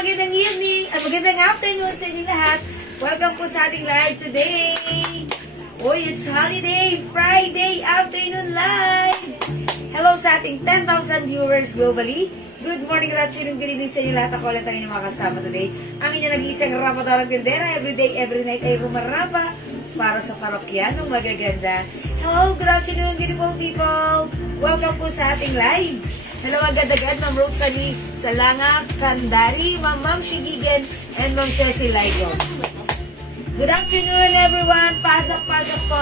magandang evening, magandang afternoon sa inyo lahat. Welcome po sa ating live today. Uy, it's holiday, Friday afternoon live. Hello sa ating 10,000 viewers globally. Good morning, good afternoon, good evening sa inyo lahat. Ako ulit ang inyong mga kasama today. Ang inyong nag-iisang rapadorang tindera, everyday, every night ay rumarapa para sa parokyanong magaganda. Hello, good afternoon, beautiful people. Welcome po sa ating live. Hello, agad-agad, Ma'am Rosalie Salanga Kandari, Ma'am Shigigan, and Ma'am Cecil Laigo. Good afternoon, everyone. Pasok po.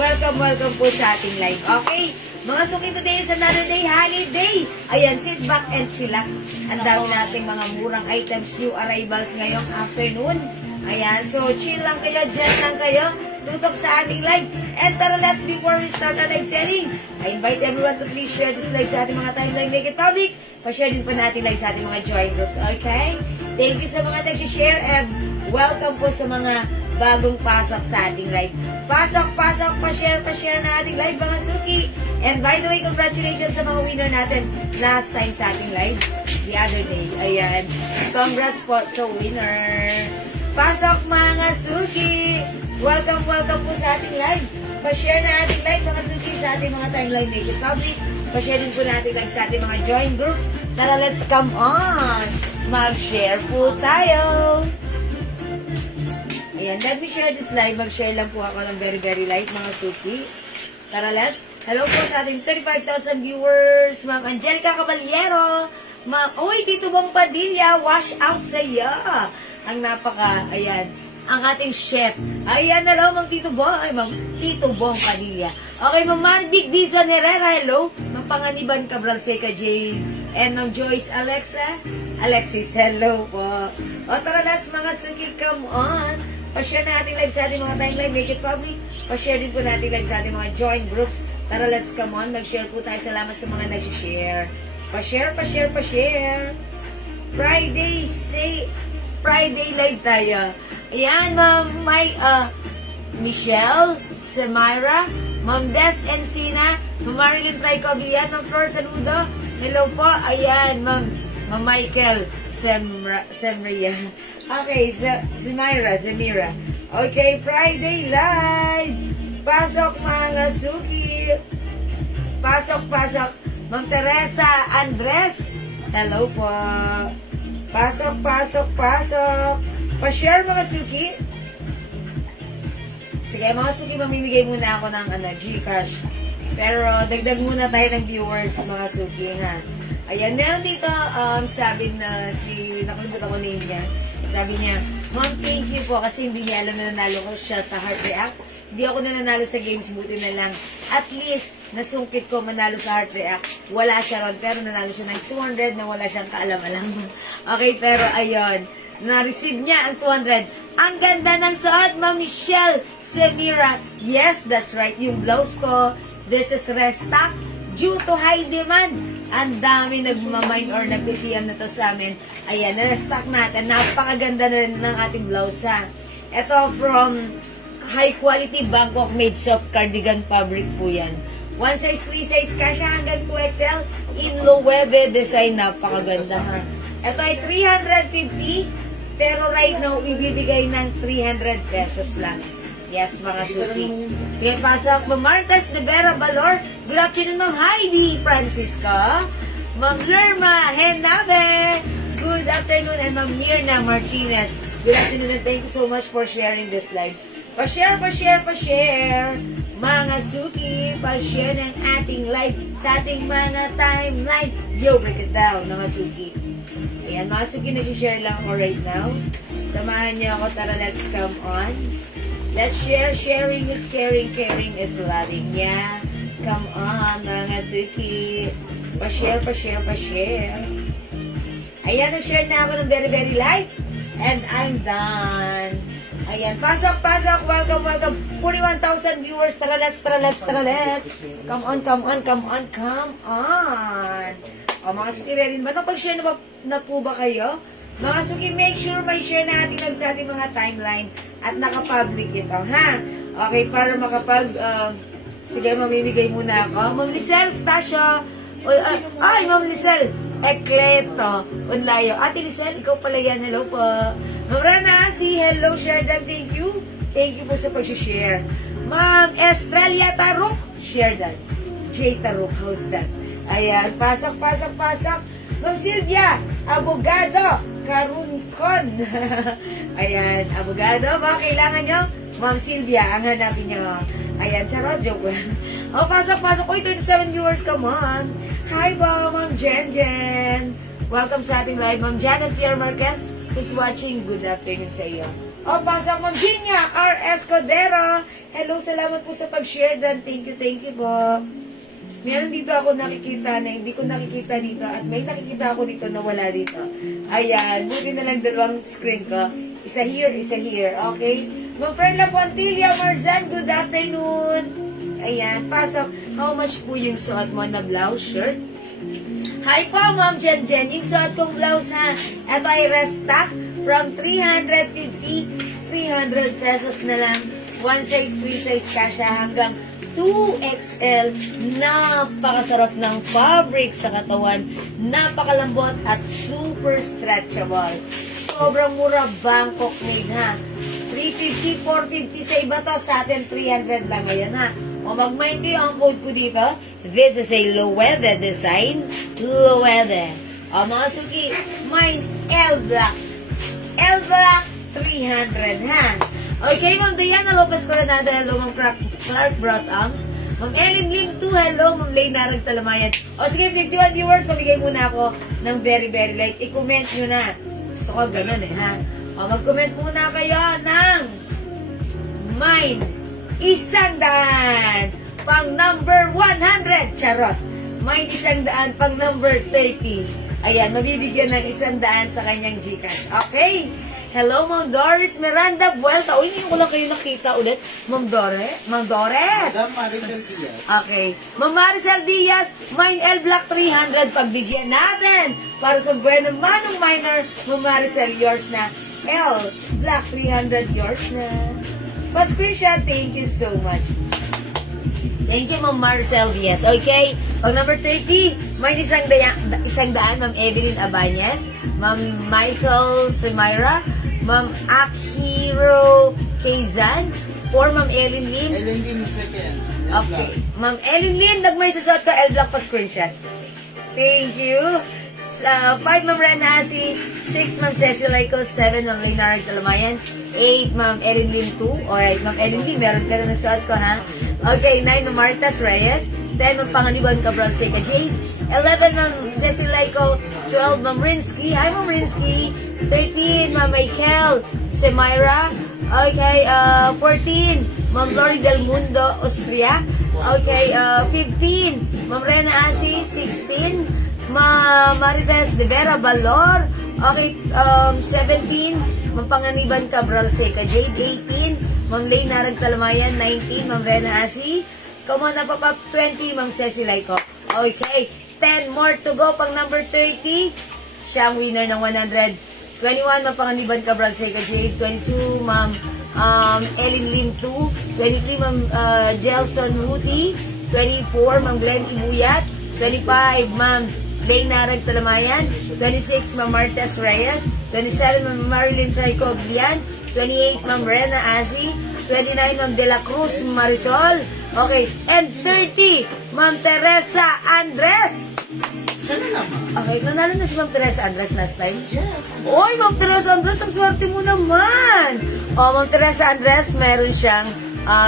Welcome po sa ating live. Okay, mga suki, today is another day, holiday. Ayan, sit back and chillax. Ang dami nating mga murang items, new arrivals ngayong afternoon. Ayan, so chill lang kayo, dyan lang kayo. Tutok sa ating live. And tara, let's before we start our live selling, I invite everyone to please share this live sa ating mga timeline, make it public. Pa-share din po natin live sa ating mga join groups, okay? Thank you sa mga nag-share and welcome po sa mga bagong pasok sa ating live. Pasok, pa-share na ating live mga suki. And by the way, congratulations sa mga winner natin last time sa ating live, the other day. Ayan, congrats po sa winner. Pasok mga suki. Welcome po sa ating live. Pa-share na ating live mga suki sa ating mga timeline native public. Pa-share din po natin live sa ating mga join groups. Tara, let's come on. Mag-share po tayo. Ayan, let me share this live. Mag-share lang po ako ng very light mga suki. Tara, let's. Hello po sa ating 35,000 viewers. Ma'am Angelica Caballero. Ma'am, oy, Tito Bong Padilla. Wash out sa iyo. Ang ayan, ang ating chef. Ayan na lang, Ma'am Tito Bong. Ay, Ma'am Tito Bong Padilla. Okay, Ma'am Marvic Dizon Herrera. Hello. Ma'am Panganiban Cabral Seca J. And Ma'am Joyce Alexis. Hello po. O tara, let's mga suki, come on. Pa-share na ating live sa ating mga timeline. Make it public. Pa-share din po natin live sa ating mga join groups. Tara, let's come on. Mag-share po tayo. Salamat sa mga nag-share. Pa-share. Friday live tayo. Ayan, Ma'am Michelle Semira, Ma'am Des Encina, Ma'am Marilyn Tricovillan, Ma'am Flor Saludo. Hello po. Ayan, Ma'am Michael Semria. Okay, Semira. Okay, Friday live. Pasok mga suki. Pasok. Ma'am Teresa Andres. Hello po. Pasok. Pa-share mga suki. Sige mga suki, mamimigay muna ako ng Gcash. Pero dagdag muna tayo ng viewers mga suki ha. Ayan, meron dito, sabi na nakalimutan ko name niya. Sabi niya, Ma'am, thank you po kasi hindi niya alam na nanalo ko siya sa Heart React. Hindi ako na nanalo sa games, buti na lang. At least, nasungkit ko manalo sa Heart React. Wala siya ron, pero nanalo siya ng 200 na wala siyang kaalam-alam. Okay, pero ayun, na-receive niya ang 200. Ang ganda ng suot, Ma'am Michelle Semira. Yes, that's right, yung blouse ko. This is restock due to high demand. Ang dami nagmamine or nagpipian na to sa amin. Ayan, na-restock natin. Napakaganda na rin ng ating blouse ha. Ito from high quality Bangkok made soft cardigan fabric po yan. One size, free size ka siya hanggang 2XL in Loewe design. Napakaganda ha. Ito ay 350 pero right now ibibigay ng 300 pesos lang. Yes, mga suki. Sige, pasok. Ma'am Martas de Vera Valor. Good afternoon, Ma'am Heidi Francisco. Ma'am Lerma Henabe. Good afternoon. And Ma'am Mirna Martinez. Good afternoon and thank you so much for sharing this live. Pa-share. Mga suki, pa-share ng ating live sa ating mga timeline. Yo, break it down, mga suki. Ayan, mga suki, nag-share lang ako right now. Samahan niyo ako. Tara, let's come on. Let's share. Sharing is caring. Caring is loving. Yeah. Come on, mga suki. Pa-share. Ayan, nag-share na ako ng very light. And I'm done. Ayan, pasok. Welcome. 41,000 viewers. Tara, let's. Come on. O, mga suki, ready ba? Napag-share na po ba kayo? Mga suki, make sure may share na ating sa ating mga timeline at nakapublic ito, ha? Okay, para sige, mamimigay muna ako. Ma'am Lisel Stasio. Ma'am Lisel. Ekleto, Unlayo. Ate Lisel, ikaw pala yan. Hello po. Ma'am Rana, si hello, share that. Thank you. Thank you po sa pag-share. Ma'am Estrella Taruk, share that. J. Taruk, how's that? Ayan, pasok. Ma'am Silvia, abogado, karunkon. Ayan, abogado, mga kailangan nyo? Ma'am Silvia, ang hanapin nyo. Ayan, charot, joke lang. O, pasok. Uy, 27 viewers, come on. Hi po, Ma'am Jen. Welcome sa ating live. Ma'am Janet Pierre Marquez is watching. Good afternoon sa iyo. O, pasok, Ma'am Ginya R. Escudero. Hello, salamat po sa pag-share dan. Thank you po. Meron dito ako nakikita na hindi ko nakikita dito at may nakikita ako dito na wala dito. Ayan, buti na lang dalawang screen ko. Isa here. Okay? Ma'am Perla Pontilla Marzan, good afternoon. Ayan, pasok. How much po yung suot mo na blouse shirt? Hi po, Ma'am Jen. Yung suot kong blouse ha. Ito ay restock from 350, 300 pesos na lang. One size, free size kasha hanggang 2XL. Napakasarap ng fabric sa katawan. Napakalambot at super stretchable. Sobrang mura, Bangkok made ha. 350, 450 sa iba to. Sa atin, 300 lang ngayon ha. O mag-mind kayo ang code ko dito. This is a Loewe design. Loewe. O mga suki, mine L Black. L Black 300 ha. Okay, Ma'am Diana Lopez Coronado. Hello, Ma'am Clark Brosams. Ma'am Ellen Lim 2. Hello, Ma'am Lay Narag Talamayan. O sige, 51 viewers. Pamigay muna ako ng very light. I-comment nyo na. Gusto ko ganun ha. O mag-comment muna kayo ng mine 100 pang number 100. Charot. Mine 100 pang number 30. Ayan, mabibigyan ng 100 sa kanyang Gcash. Okay? Hello, Ma'am Doris Miranda Vuelta. Uy, ngayon ko lang kayo nakita ulit. Ma'am Doris? Madam Maricel Diaz. Okay. Ma'am Maricel Diaz, mine L Black 300. Pagbigyan natin. Para sa Bueno Manong Minor, Ma'am Maricel, yours na. L Black 300, yours na. Pa-screenshot, thank you so much. Thank you, Ma'am Maricel Diaz. Okay? Pag number 30, may isang daan, Ma'am Evelyn Abanez, Ma'am Michael Semira, Ma'am Akihiro Keizan, or Ma'am Ellen Lim. Ellen Lim second. Okay. Ma'am Ellen Lim, nagmay sa suot ko, L Black pa screenshot. Thank you. 5, Ma'am Rena Asi. 6, Ma'am Cecil Laico. 7, Ma'am Leonard Talamayan. 8, Ma'am Erin Lim 2. Alright, Ma'am Erin Lim, meron ka na suot ko, ha? Okay, 9, Ma'am Martas Reyes. 10, Ma'am Panganiban Cabral Seca Jade. 11, Ma'am Cecil Laico. 12, Ma'am Rinsky. Hi, Ma'am Rinsky. 13, Ma'am Michael Semira. Okay, 14, Ma'am Lori Del Mundo, Austria. Okay, 15, Ma'am Rena Asi. 16, Ma'am Marites de Vera Valor. Okay, 17, Ma'am Panganiban Cabral Seca Jade. 18, Ma'am Lay Narag Talamayan. 19, Ma'am Rena Asi. Come on na pa, 20, Ma'am Cecil Laico. Okay, 10 more to go. Pang number 30, siya ang winner ng 100. 21, Ma'am Panganiban Cabral Seca Jade. 22, Ma'am Ellen Lim 2. 23, Ma'am Jelson Ruti. 24, Ma'am Glenn Ibuyat. 25, Ma'am Lay Narag Talamayan. 26, Ma'am Martes Reyes. 27, Ma'am Marilyn Traico Oglian. 28, Ma'am Rena Asi. 29, Ma'am De La Cruz Marisol. Okay, and 30, Ma'am Teresa Andres. Sana naman. Okay, nanalo na si Ma'am Teresa Andres last time. Yes. Oy, Ma'am Teresa Andres, ang swerte mo naman. O, Ma'am Teresa Andres, meron siyang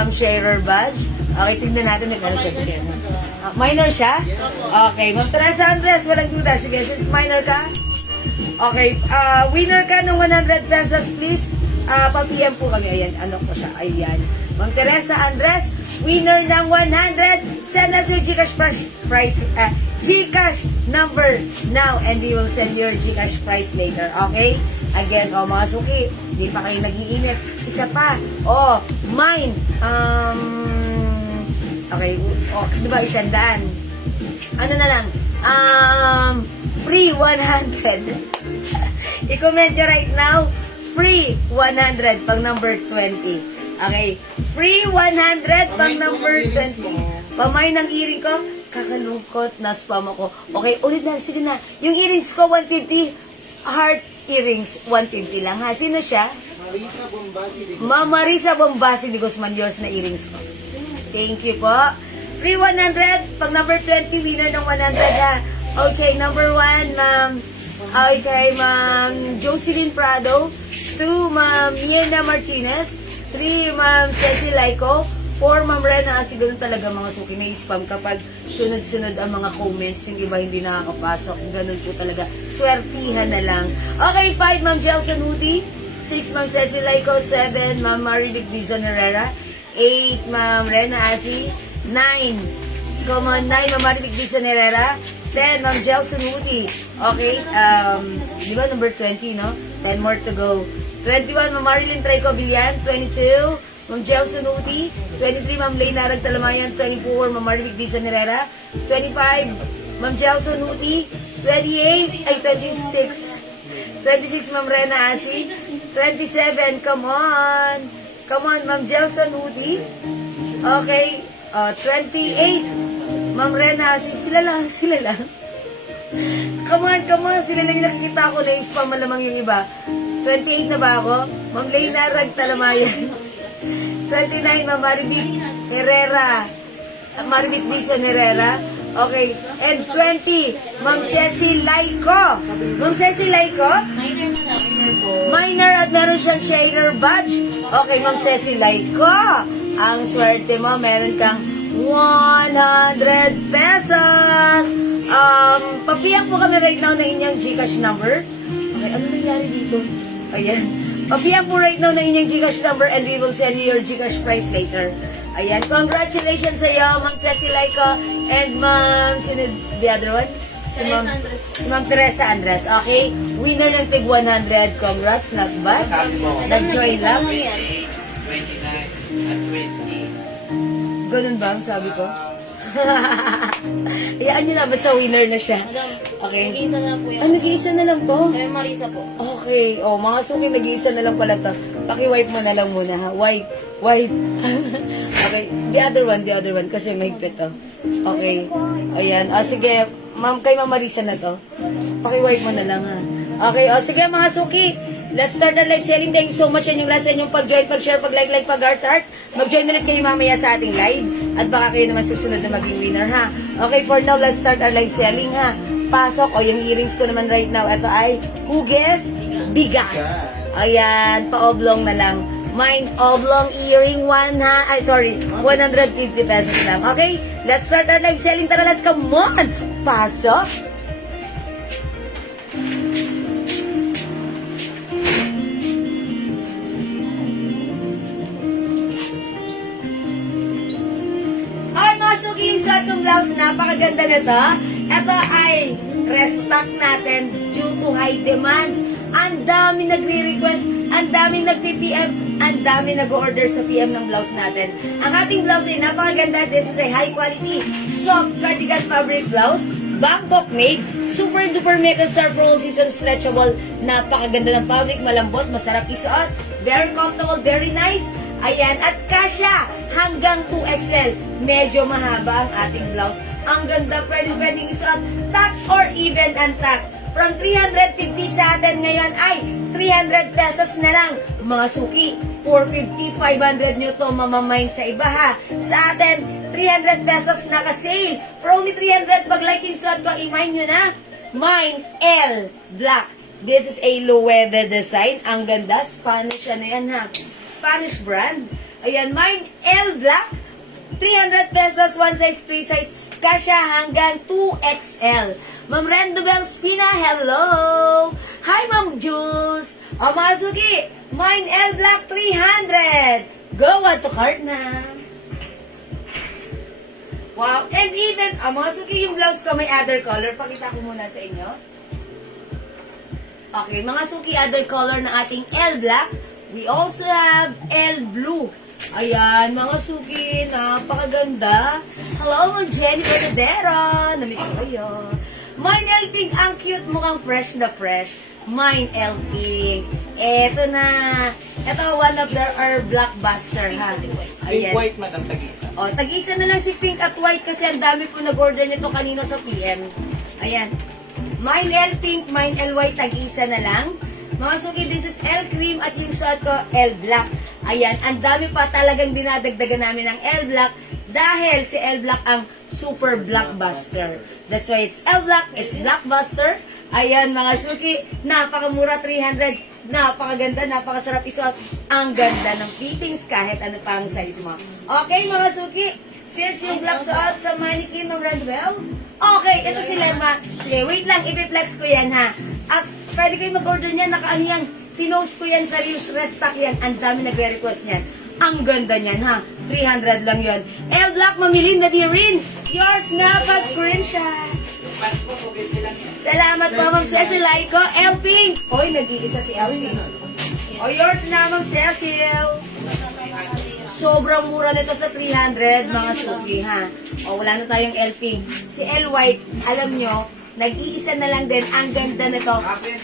sharer badge. Okay, tignan natin if meron siya. Minor siya? Okay, Ma'am Teresa Andres, walang duda. Sige, since minor ka. Okay, winner ka ng 100 pesos, please. Pa-PM po kami. Ayan, ano ko siya. Ayan. Ma'am Teresa Andres, winner ng 100. Send us your Gcash price, Gcash number now and we will send your Gcash price later. Okay? Again, mga suki, hindi pa kayo nag-iinit. Isa pa. Mine. Okay. Di ba 100? Ano na lang? Free 100. I-comment nyo right now. Free 100 pang number 20. Okay. Free 100 pang number 20. Pamay ng iring ko, Kakalungkot na spam ako. Okay, ulit na. Sige na. Yung earrings ko, 150. Heart earrings, 150 lang ha. Sino siya? Marisa Bombasi de Ma'am Marisa Bombasi de Guzman, yours na earrings ko. Thank you po. Free 100. Pag number 20, winner ng 100 ha. Okay, number 1, ma'am. Okay, ma'am Jocelyn Prado. 2, ma'am Mirna Martinez. 3, ma'am Ceci Laico. 4, ma'am Rena. Kasi ganun talaga mga suki. Na-spam kapag sunod-sunod ang mga comments. Yung iba hindi nakakapasok. Ganun po talaga. Swertihan na lang. Okay, 5, ma'am Jelson Huti. 6, ma'am Ceci Laico. 7, ma'am Marivic Dizon Herrera. 8, ma'am Rena Asi. 9, come on, 9, ma'am Marivic Dizon Herrera. 10, ma'am Jelson Huti. Okay, di ba number 20, no? 10 more to go. 21, ma'am Marilyn Traico Villan. 22, ma'am Jelson Huti. 23, ma'am Leyna Talamayan. 24, ma'am Marivic Dizon Herrera. 25, ma'am Jelson Huti. 28, ay 26. 26, ma'am Rena Asi. 27, come on. Come on, ma'am Jelson Huti. Okay, 28, ma'am Rena Asi. Sila lang. Come on, sila lang yung nakikita ko na yung spam malamang yung iba. 28 na ba ako? Ma'am Leyna Talamayan. 29, ma'am Marivic Herrera. Marivic Dizon Herrera. Okay. And 20, ma'am Ceci Laico. Ma'am Ceci Laico? Minor at meron siyang shader badge. Okay, ma'am Ceci Laico. Ang swerte mo, meron kang 100 pesos. Papiyak po kami right now ng inyong GCash number. Okay, ano nangyari dito? Ayan. Papiyak po right now ng inyong GCash number and we will send you your GCash price later. Ayan. Congratulations sa iyo, Ma'am Ceci Laico and Ma'am, sino the other one? Si Ma'am Teresa Andres. Okay? Winner ng tig 100. Congrats, not bad. Nag-joy lang. 29 at 20. Ganun ba ang sabi ko? Iyaan nyo na, basta winner na siya. Okay. Nag-iisa na po yan. Ah, nag-iisa na lang to? Kaya Marisa po. Okay. Oh, mga suki, nag-iisa na lang pala to. Paki-wipe mo na lang muna, ha? Wipe. Okay. The other one. Kasi mahigpit to. Okay. Ayan. Ah, sige. Ma'am, kay Ma'am Marisa na to. Paki-wipe mo na lang, ha? Okay. Oh, sige, mga suki. Let's start our live selling. Thank you so much sa inyong lahat, sa inyong pag-join, pag-share, pag-like, pag-heart. Mag-join ulit kayo mamaya sa ating live. At baka kayo naman susunod na maging winner, ha? Okay, for now, let's start our live selling, ha? Pasok. O, yung earrings ko naman right now. Ito ay Huges Bigas. Ayan, pa-oblong na lang. Mine, oblong earring, 150 pesos lang. Okay, let's start our live selling. Tara, let's come on! Pasok! Yung suot ng blouse, napakaganda nito. Ito ay restock natin due to high demands. Ang dami nagre-request, ang dami nagpi-PM, ang dami nag-order sa PM ng blouse natin. Ang ating blouse ay napakaganda. This is a high quality soft cardigan fabric blouse. Bangkok made, super duper mega star for all season stretchable. Napakaganda ng fabric, malambot, masarap isuot, very comfortable, very nice. Ayan, at kasya hanggang 2XL. Medyo mahaba ang ating blouse. Ang ganda, pwedeng isuot, tuck or even untuck. From 350 sa atin ngayon ay 300 pesos na lang. Mga suki, 450, 500 nyo to mamamain sa iba, ha. Sa atin, 300 pesos naka-sale. For only 300, pag like yung suot ko, i-mine nyo na. Mine L Black. This is a Loewe design. Ang ganda, Spanish ano yan, ha. Spanish brand. Ayan, Mine L Black. 300 pesos, one size, free size. Kasya hanggang 2XL. Ma'am Rendobel Spina, hello! Hi, Ma'am Jules! O, mga suki, Mine L Black 300. Go, add to cart na. Wow, and even, mga suki, yung blouse ko may other color. Pakita ko muna sa inyo. Okay, mga suki, other color na ating L Black. We also have L Blue. Ayan, mga suki, napakaganda. Hello, Ma'am Jenny Bonadero. Namiss ko kayo. Mine L Pink, ang cute, mukhang fresh na fresh. Mine L Pink. Eto na. Ito, one of our blockbuster, ha? Big white, Madam Tagisa. O, tag-isa na lang si pink at white kasi ang dami po nag-order nito kanina sa PM. Ayan. Mine L pink, mine L white, tag-isa na lang. Mga suki, this is L cream at yung suot ko, L black. Ayan, ang dami pa talagang dinadagdagan namin ng L black dahil si L black ang super blockbuster. That's why it's L black, it's blockbuster. Ayan mga suki, napakamura, 300. Napakaganda, napakasarap isuot. Ang ganda ng fittings kahit ano pa ang size mo. Okay mga suki, sis yung black suot sa mannequin ng Redwell. Okay, ito si Lemma. Sige, wait lang, i-flex ko yan ha. At pwede kayo mag-order niyan, nakaano yan. Pinost ko yan sa Rius Restock yan. Ang dami nagre-request niyan. Ang ganda niyan ha. 300 lang yon. L Black, mamili na di rin. Yours na pa screenshot. Pas ko, 250 lang yan. Salamat po, Ma'am Cecil Laico. L Pink. Hoy, nag-iisa si L Pink. O, yours na, Ma'am Cecil. Sobrang mura nito sa 300, mga suki, ha? O, wala na tayong L Pink. Si L White, alam nyo, nag-iisa na lang din. Ang ganda nito.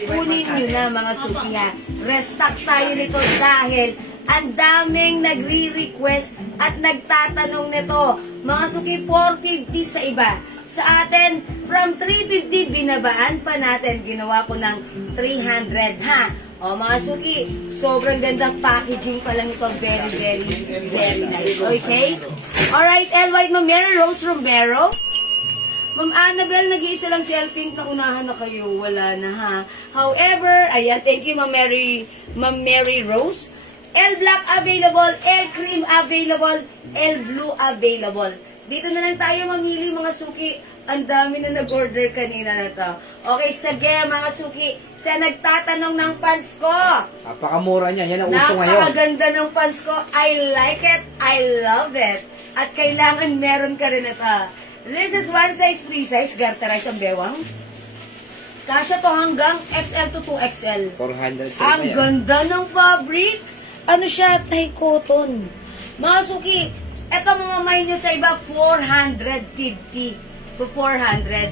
Kunin nyo na, mga suki, ha? Restock tayo nito dahil ang daming nagre-request at nagtatanong nito. Mga suki, 450 sa iba. Sa atin, from 350, binabaan pa natin. Ginawa ko ng 300, ha? O, mga suki, sobrang gandang packaging pa lang ito. Very, very, very nice. Okay? Alright, L. White, Ma'am Mary Rose Romero. Ma'am Annabelle, nag-iisa lang si L. Pink na unahan na kayo. Wala na, ha? However, ayan, thank you, Ma'am Mary Rose. L Black available, L Cream available, L Blue available. Dito na lang tayo mamili mga suki. Ang dami na nag-order kanina na to. Okay, sige mga suki. Sa nagtatanong ng pants ko. Napakamura niya. Yan ang uso ngayon. Napakaganda ng pants ko. I like it. I love it. At kailangan meron ka rin ito. This is one size, free size. Garterize ang bewang. Kasya to hanggang XL to 2XL. 400 sa Ang yan. ganda ng fabric. Ano siya? Thai cotton. Mga suki, eto mga may nyo sa iba, 450 to 400.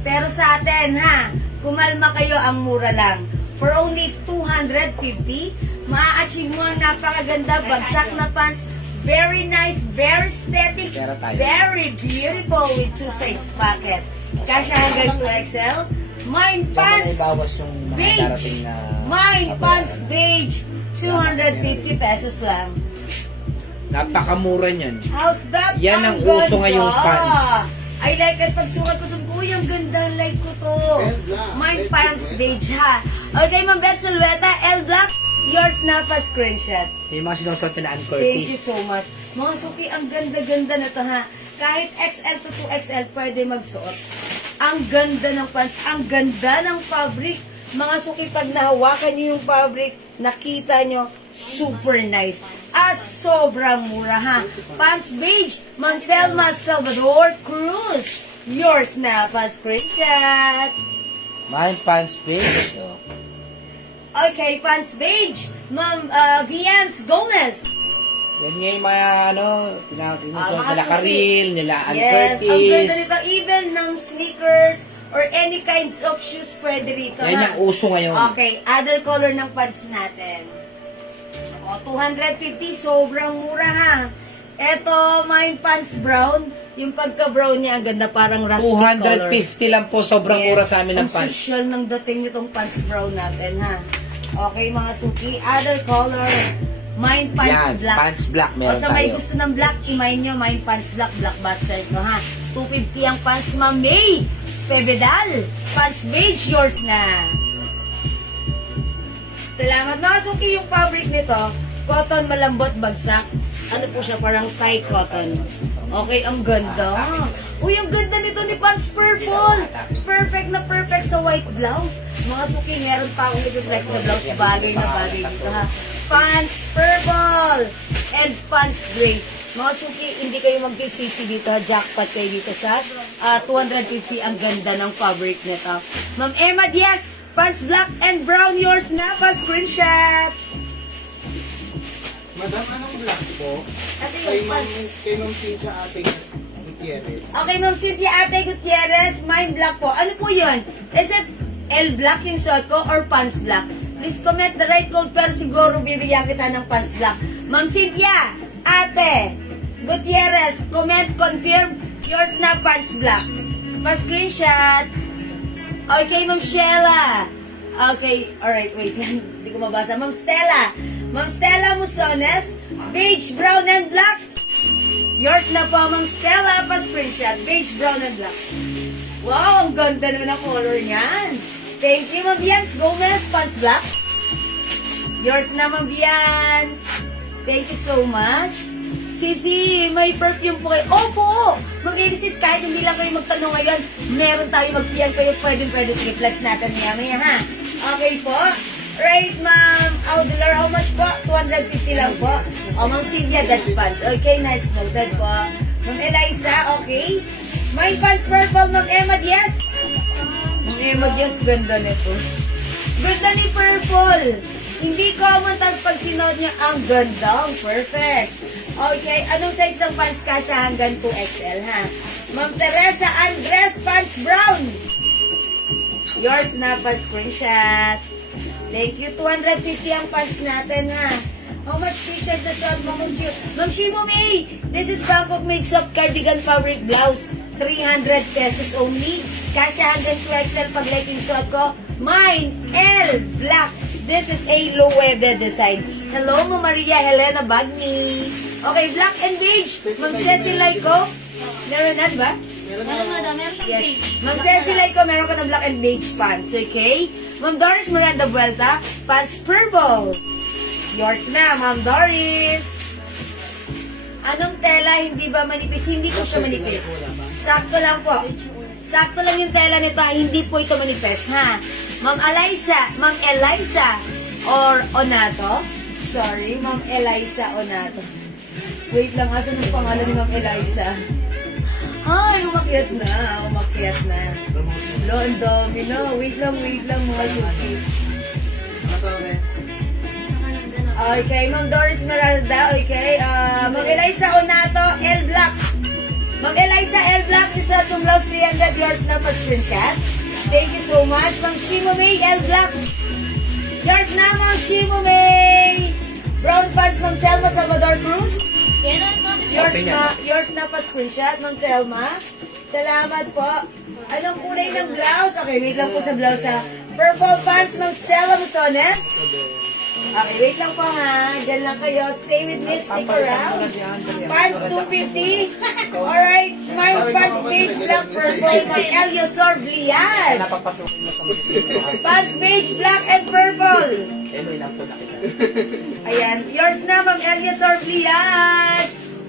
Pero sa atin, ha, kumalma kayo, ang mura lang. For only 250, maa-achieve mo ang napakaganda, bagsak na pants. Very nice, very aesthetic, Pera tayo. very beautiful with two sides pocket. Kasya hanggang 2XL. Mine Diyan mo na pants, ibawas yung mga darating beige. na... Mine Aba, pants, ano. beige. 250 pesos lang. Napakamura niyan. How's that? Yan ang ganda. uso ngayong pants. I like it. Pag sukat ko sa buhay, ang ganda. Like ko to. L Black. Mine L pants, Black. beige ha. Okay, Ma'am Beth Silveta, L Black, yours na pa screenshot. Yung mga sinusuot na Ann Thank you Curtis. so much. Mga suki, ang ganda-ganda na to ha. Kahit XL to 2XL, pwede magsuot. Ang ganda ng pants, ang ganda ng fabric. Mga suki, pag nahawakan nyo yung fabric, nakita nyo, super nice. At sobrang mura ha. Pants beige, Mantelma Salvador Cruz. Yours na pa screenshot. Mine pants beige. Oh. Okay, pants beige, Ma'am Viance Gomez. Yan nga yung mga ano, pinusuot mga nila suki. Karil, nila Ann Yes, Curtis. ang ganda nito. Even ng sneakers or any kinds of shoes pwede rito. Yan ha? yung uso ngayon. Okay, other color ng pants natin. O, 250, sobrang mura ha. Ito, mine pants brown. Yung pagka-brown niya, ang ganda, parang rusty color. 250 lang po, sobrang Yes, mura sa amin ng ang pants. social ng dating nitong pants brown natin ha. Okay, mga suki, other color. Mine pants Yan, black. pants black, O meron sa may tayo. gusto ng black, imay nyo, mine pants black, blockbuster ko ha. 250 ang pants, Ma'am May. Pebedal. Pants beige, yours na. Salamat. Nakasuki yung fabric nito. Cotton, malambot, bagsak. Ano po siya, parang Thai cotton. Okay, ang ganda. Uy, ang ganda nito ni Pants Purple. Perfect na perfect sa white blouse. Mga suki, meron pa akong i-flex na blouse. Bagay na bagay dito ha. Pants Purple and Pants Gray. Mga suki, hindi kayo mag-CC dito. Jackpot kayo dito sa 250. Ang ganda ng fabric nito. Ma'am Emma Diaz, pants black and brown. Yours na pa screenshot. Madam, anong black po? Ito Kay yung Ma'am pants. Cynthia Ate Gutierrez. Okay, Ma'am Cynthia Ate Gutierrez, mine black po. Ano po yun? Is it L black yung suot ko or pants black? Please comment the right code pero siguro bibigyan kita ng pants black. Ma'am Cynthia Ate, Gutierrez, comment, confirm, yours na, pants black. Pa-screenshot. Okay, Ma'am Sheila. Okay, alright, wait lang. Hindi ko mabasa. Ma'am Stella. Ma'am Stella Musones, beige, brown, and black. Yours na po, Ma'am Stella. Pa-screenshot, beige, brown, and black. Wow, ang ganda naman ang color niyan. Thank you, Ma'am Bians. Gomez, pants black. Yours na, Ma'am Bians. Thank you so much. Sisi, may perfume po kayo. Opo! Mag-ilisis kahit hindi lang kayo magtanong ngayon. Meron tayo magpiyang kayo. Pwede. Sige, flex natin maya ha. Okay po. Right, Ma'am Auditor, how much po? 250 lang po. O, Ma'am Cynthia, that's pants. Okay, nice. Noted po. Ma'am Eliza, okay. My pants purple, Ma'am Emma Diaz. Ma'am Emma Diaz, ganda nito. Ganda ni purple. Hindi common, tapos pag sinuot niya, ang ganda, ang perfect. Okay, anong size ng pants kasha? Hanggang 2XL, ha? Ma'am Teresa Andres, pants brown. Yours na, pa-screenshot. Thank you, 250 ang pants natin, ha? How much t-shirt na suot mo, Ma'am Shimo May? This is Bangkok made soft cardigan fabric blouse. 300 pesos only. Kasha hanggang 2XL pag like yung suot ko. Mine, L, black. This is a low-weather design. Hello, Ma'am Maria Helena Bagni. Okay, black and beige. Ma'am Ceci Laico. Meron na, diba? Meron siyang Yes. page. Ma'am Ceci Laico, meron ka na black and beige pants, okay? Ma'am Doris Miranda Vuelta, pants purple. Yours na, Ma'am Doris. Anong tela, hindi ba manipis? Hindi po siya manipis. Sakto lang po. Sakto lang yung tela nito, hindi po ito manipis, ha? Ma'am Eliza, or Onato. Sorry, Ma'am Eliza Onato. Wait lang, asan ang pangalan ni Ma'am Eliza? Ay, umakyat na. Lo, ang dami na. Wait lang, mga suki. Okay, Ma'am Doris Miranda, okay. Ma'am Eliza Onato, L Black. Ma'am Eliza L Black, isa itong blouse 300, yours na pa screenshot. Thank you so much. Ma'am Shimo May, L Black. Yours na, Ma'am Shimo May. Brown pants, Ma'am Telma Salvador Cruz. Yours na pa screenshot, Ma'am Telma. Salamat po. Anong kulay ng blouse? Okay, wait lang po sa blouse ha. Purple pants, Ma'am Stella Musones. Okay, wait lang po ha. Diyan lang kayo. Stay with me, stick around. Pants 250. Alright, my pants beige, black, purple, Ma'am Eliosor Blian. Napapasukin mo sa mga Pants beige, black, and purple. lang po nakita. Ayan, yours na, Ma'am Eliosor Blian.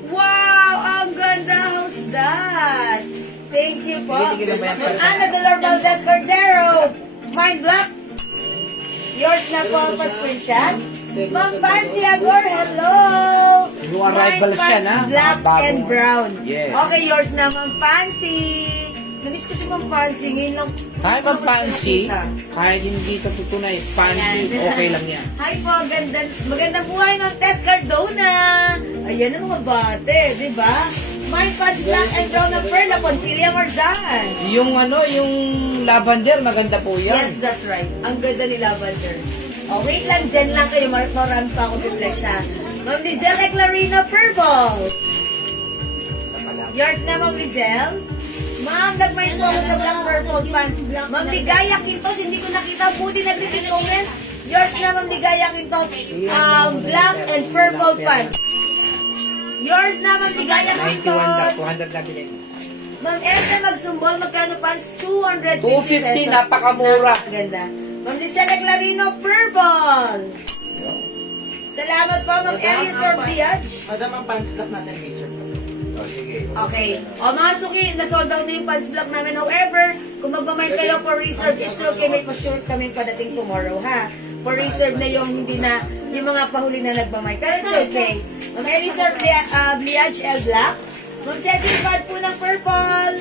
Wow, ang ganda. How's that? Thank you po. Ma'am Ana Dolor Valdez Cordero. Mine black. Yours na po ang pa-screenshot. Ma'am Pansy Agor, hello! New arrivals Mine yan, pants ha? black Bagong- and brown. Yes. Okay, yours na, Ma'am Pansy. Namiss ko si Ma'am Pansy. Ngayon lang. Kahit ang fancy, nakita. kahit hindi ito tutunay, fancy, Ayan. okay lang yan. Hi po, magandang buhay ng Tess Cardona. Ayan ang mga bate, di ba? Mine pants black and brown na pearl na Concilia Marzan. Yung yung lavender, maganda po yan. Yes, that's right. Ang ganda ni Lavender. Oh, wait lang, dyan lang kayo. Marami pa ako biflex ha. Ma'am Lizelle Clarino, purple. Yours na, Ma'am Lizelle. Ma'am, nagmay po ako sa black purple pants. Ma'am Ligaya Quintos, hindi ko nakita. Buti nag-repeat comment. Yours na, Ma'am Ligaya Quintos. Black and purple pants. Yours na, Ma'am Ligaya 91 daw, Quintos. 200 na bilhin. Ma'am Elsa Magsumbol, magkano pants? 250 250, pesos. napakamura. Napakaganda. Ma'am Lizelle Clarino, purple. Salamat po, Ma'am Elias Orbiage. Madam, ang pants black natin, laser. Sige. Okay. O mga suki, na-sold out na yung pants block namin. However, kung magmamay kayo for reserve, it's okay. May pa-sure kami padating tomorrow, ha? For reserve na yung hindi na, yung mga pahuli na nagmamay. Pero it's okay. Ma'am Elias Orbiage, L Black. Ma'am Cecil, pad po ng purple.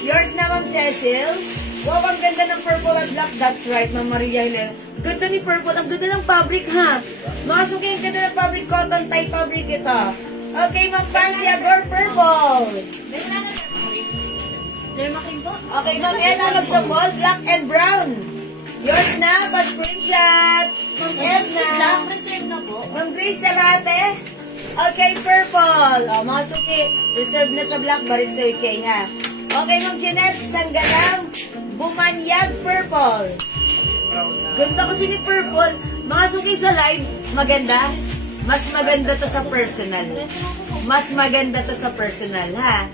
Yours na, Ma'am Cecil. Wow, ang ganda ng purple at black. That's right, Ma'am Maria Helena. Ganda ni purple. Ang ganda ng fabric, ha? Mga suki, ang ganda ng fabric. Cotton type fabric ito. Okay, Ma'am Fancy Agor, purple. Okay, Ma'am Edna Magsabol, black and brown. Yours na, pa-screenshot. Ma'am Edna. Black, reserve na po. Ma'am Grace Sarate. Okay, purple. O, mga suki, reserve na sa black, but it's okay, ha? Okay, Ma'am Jeanette, sanggalang bumanyag purple. Ganda kasi ni purple. Mga suki sa live, maganda. Mas maganda to sa personal. Mas maganda to sa personal, ha?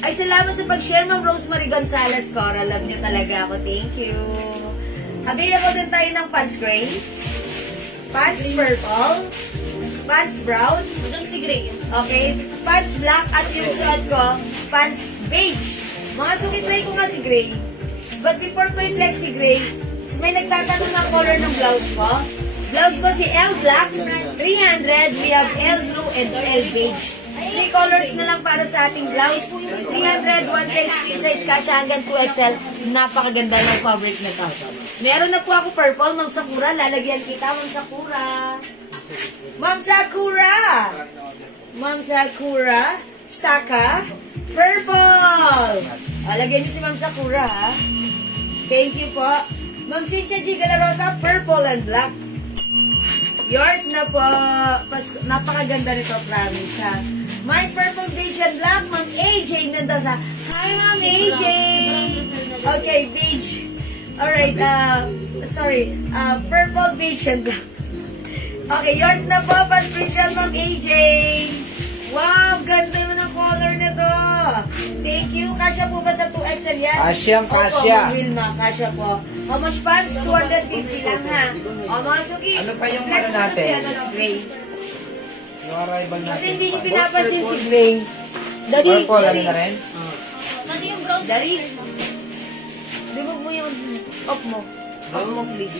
Ay, salamat sa pag-share, Ma'am Rosemary Gonzalez Cora. Love niyo talaga ako. Thank you. Available din tayo ng pants gray, pants purple, pants brown, okay, pants black, at yung suot ko, pants beige. Mga suki, try ko nga si gray. But before ko i-flex si gray, may nagtatanong ng color ng blouse ko. Blouse ko si L black, 300. We have L blue and L beige. 3 colors na lang para sa ating blouse. 300, 1 size, 3 size, kasha hanggang 2XL. Napakaganda ng fabric na to. Meron na po ako purple, Ma'am Sakura. Lalagyan kita, Ma'am Sakura. Ma'am Sakura! Ma'am Sakura, Saka, purple! Lagyan niyo si Ma'am Sakura, ha? Thank you po. Ma'am Cynthia G. Galarosa, purple and black. Yours na po. Napakaganda nito, promise, ha? My purple, beige, and black, Ma'am AJ Mendoza. Hi, Ma'am AJ! Okay, beige. Alright, purple, beige, and black. Okay, yours na po, pa-special, Ma'am AJ. Wow, ganda naman ang color na to. Thank you. Kasya po ba sa 2XL yan? Kasyang kasya. Opo, Ma'am Wilma, kasya po. How much pants? 250 lang, ha? O, mga suki. Ano pa yung flex ano mo to natin? si si Gray. Yung arrival natin. Kasi hindi nyo pinapansin si Gray. Dari, Purple, ano na rin? Dari. Remove mo yung off mo. Off mo, please.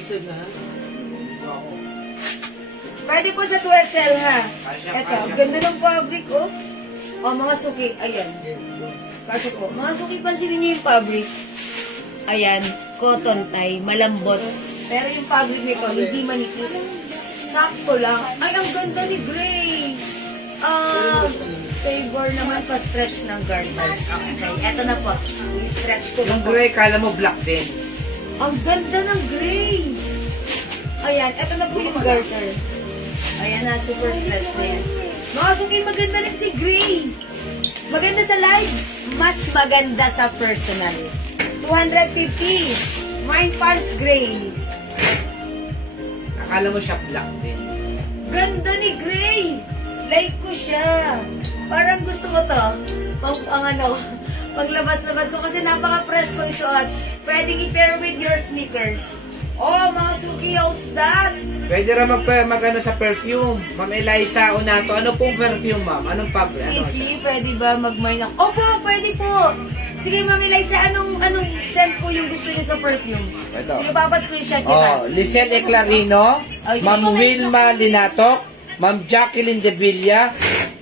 Pwede po sa 2XL, ha? Eto, ganda ng fabric, oh. O, mga suki, ayan. Kasi po, mga suki, pansinin niyo yung fabric. Ayan, cotton tie, malambot. Pero yung fabric nito, hindi manipis. Sakto lang. Ay, ang ganda ni Gray. Favor naman pa-stretch ng garter. Okay, eto na po. I-stretch ko na Yung po. gray, kala mo black din. Ang ganda ng gray. Ayan, eto na po yung garter. Ayan na, super stretch na yan. Mga suki, maganda rin si Gray. Maganda sa live. Mas maganda sa personal. 250. Mine pants gray. Akala mo siya black din. Ganda ni Gray. Like ko siya. Parang gusto ko to. Paglabas-labas ko kasi napaka-press ko isuot. Pwedeng i-pair with your sneakers. Oh, mga suki, how's that? Pwede rin mag-ano sa perfume. Ma'am Eliza Onato, ano pong perfume, ma'am? Anong fabric? Ano? Sisi, pwede ba mag-mine ako? Opo, pwede po. Sige, Ma'am Eliza, anong scent po yung gusto niyo sa perfume? Ito. Sige, papascreenshot kita. Oh, Lisel Eclarino, Okay. Ma'am Wilma Linato, Ma'am Jacqueline De Villa,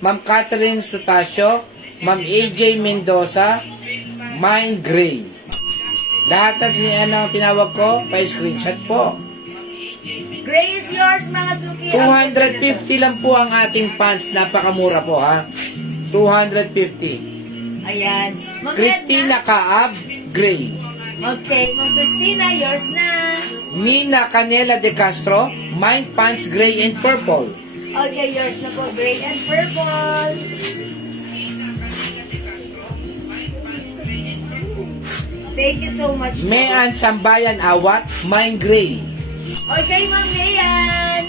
Ma'am Catherine Sutasio, Ma'am AJ Mendoza, Mine Gray. Lahat ng ang tinawag ko, pa-screenshot po. Gray is yours, mga suki. 250 lang po ang ating pants. Napakamura po, ha? 250. Ayan. Ma'am Christina Kaab, Gray. Edna. Okay, Ma'am Christina, yours na. Mina Canela de Castro, Mine Pants Gray and Purple. Okay, yours na po, gray and purple. Thank you so much. po. Mayan Sambayan Awat, Mine Gray. Okay, Ma'am Mayan.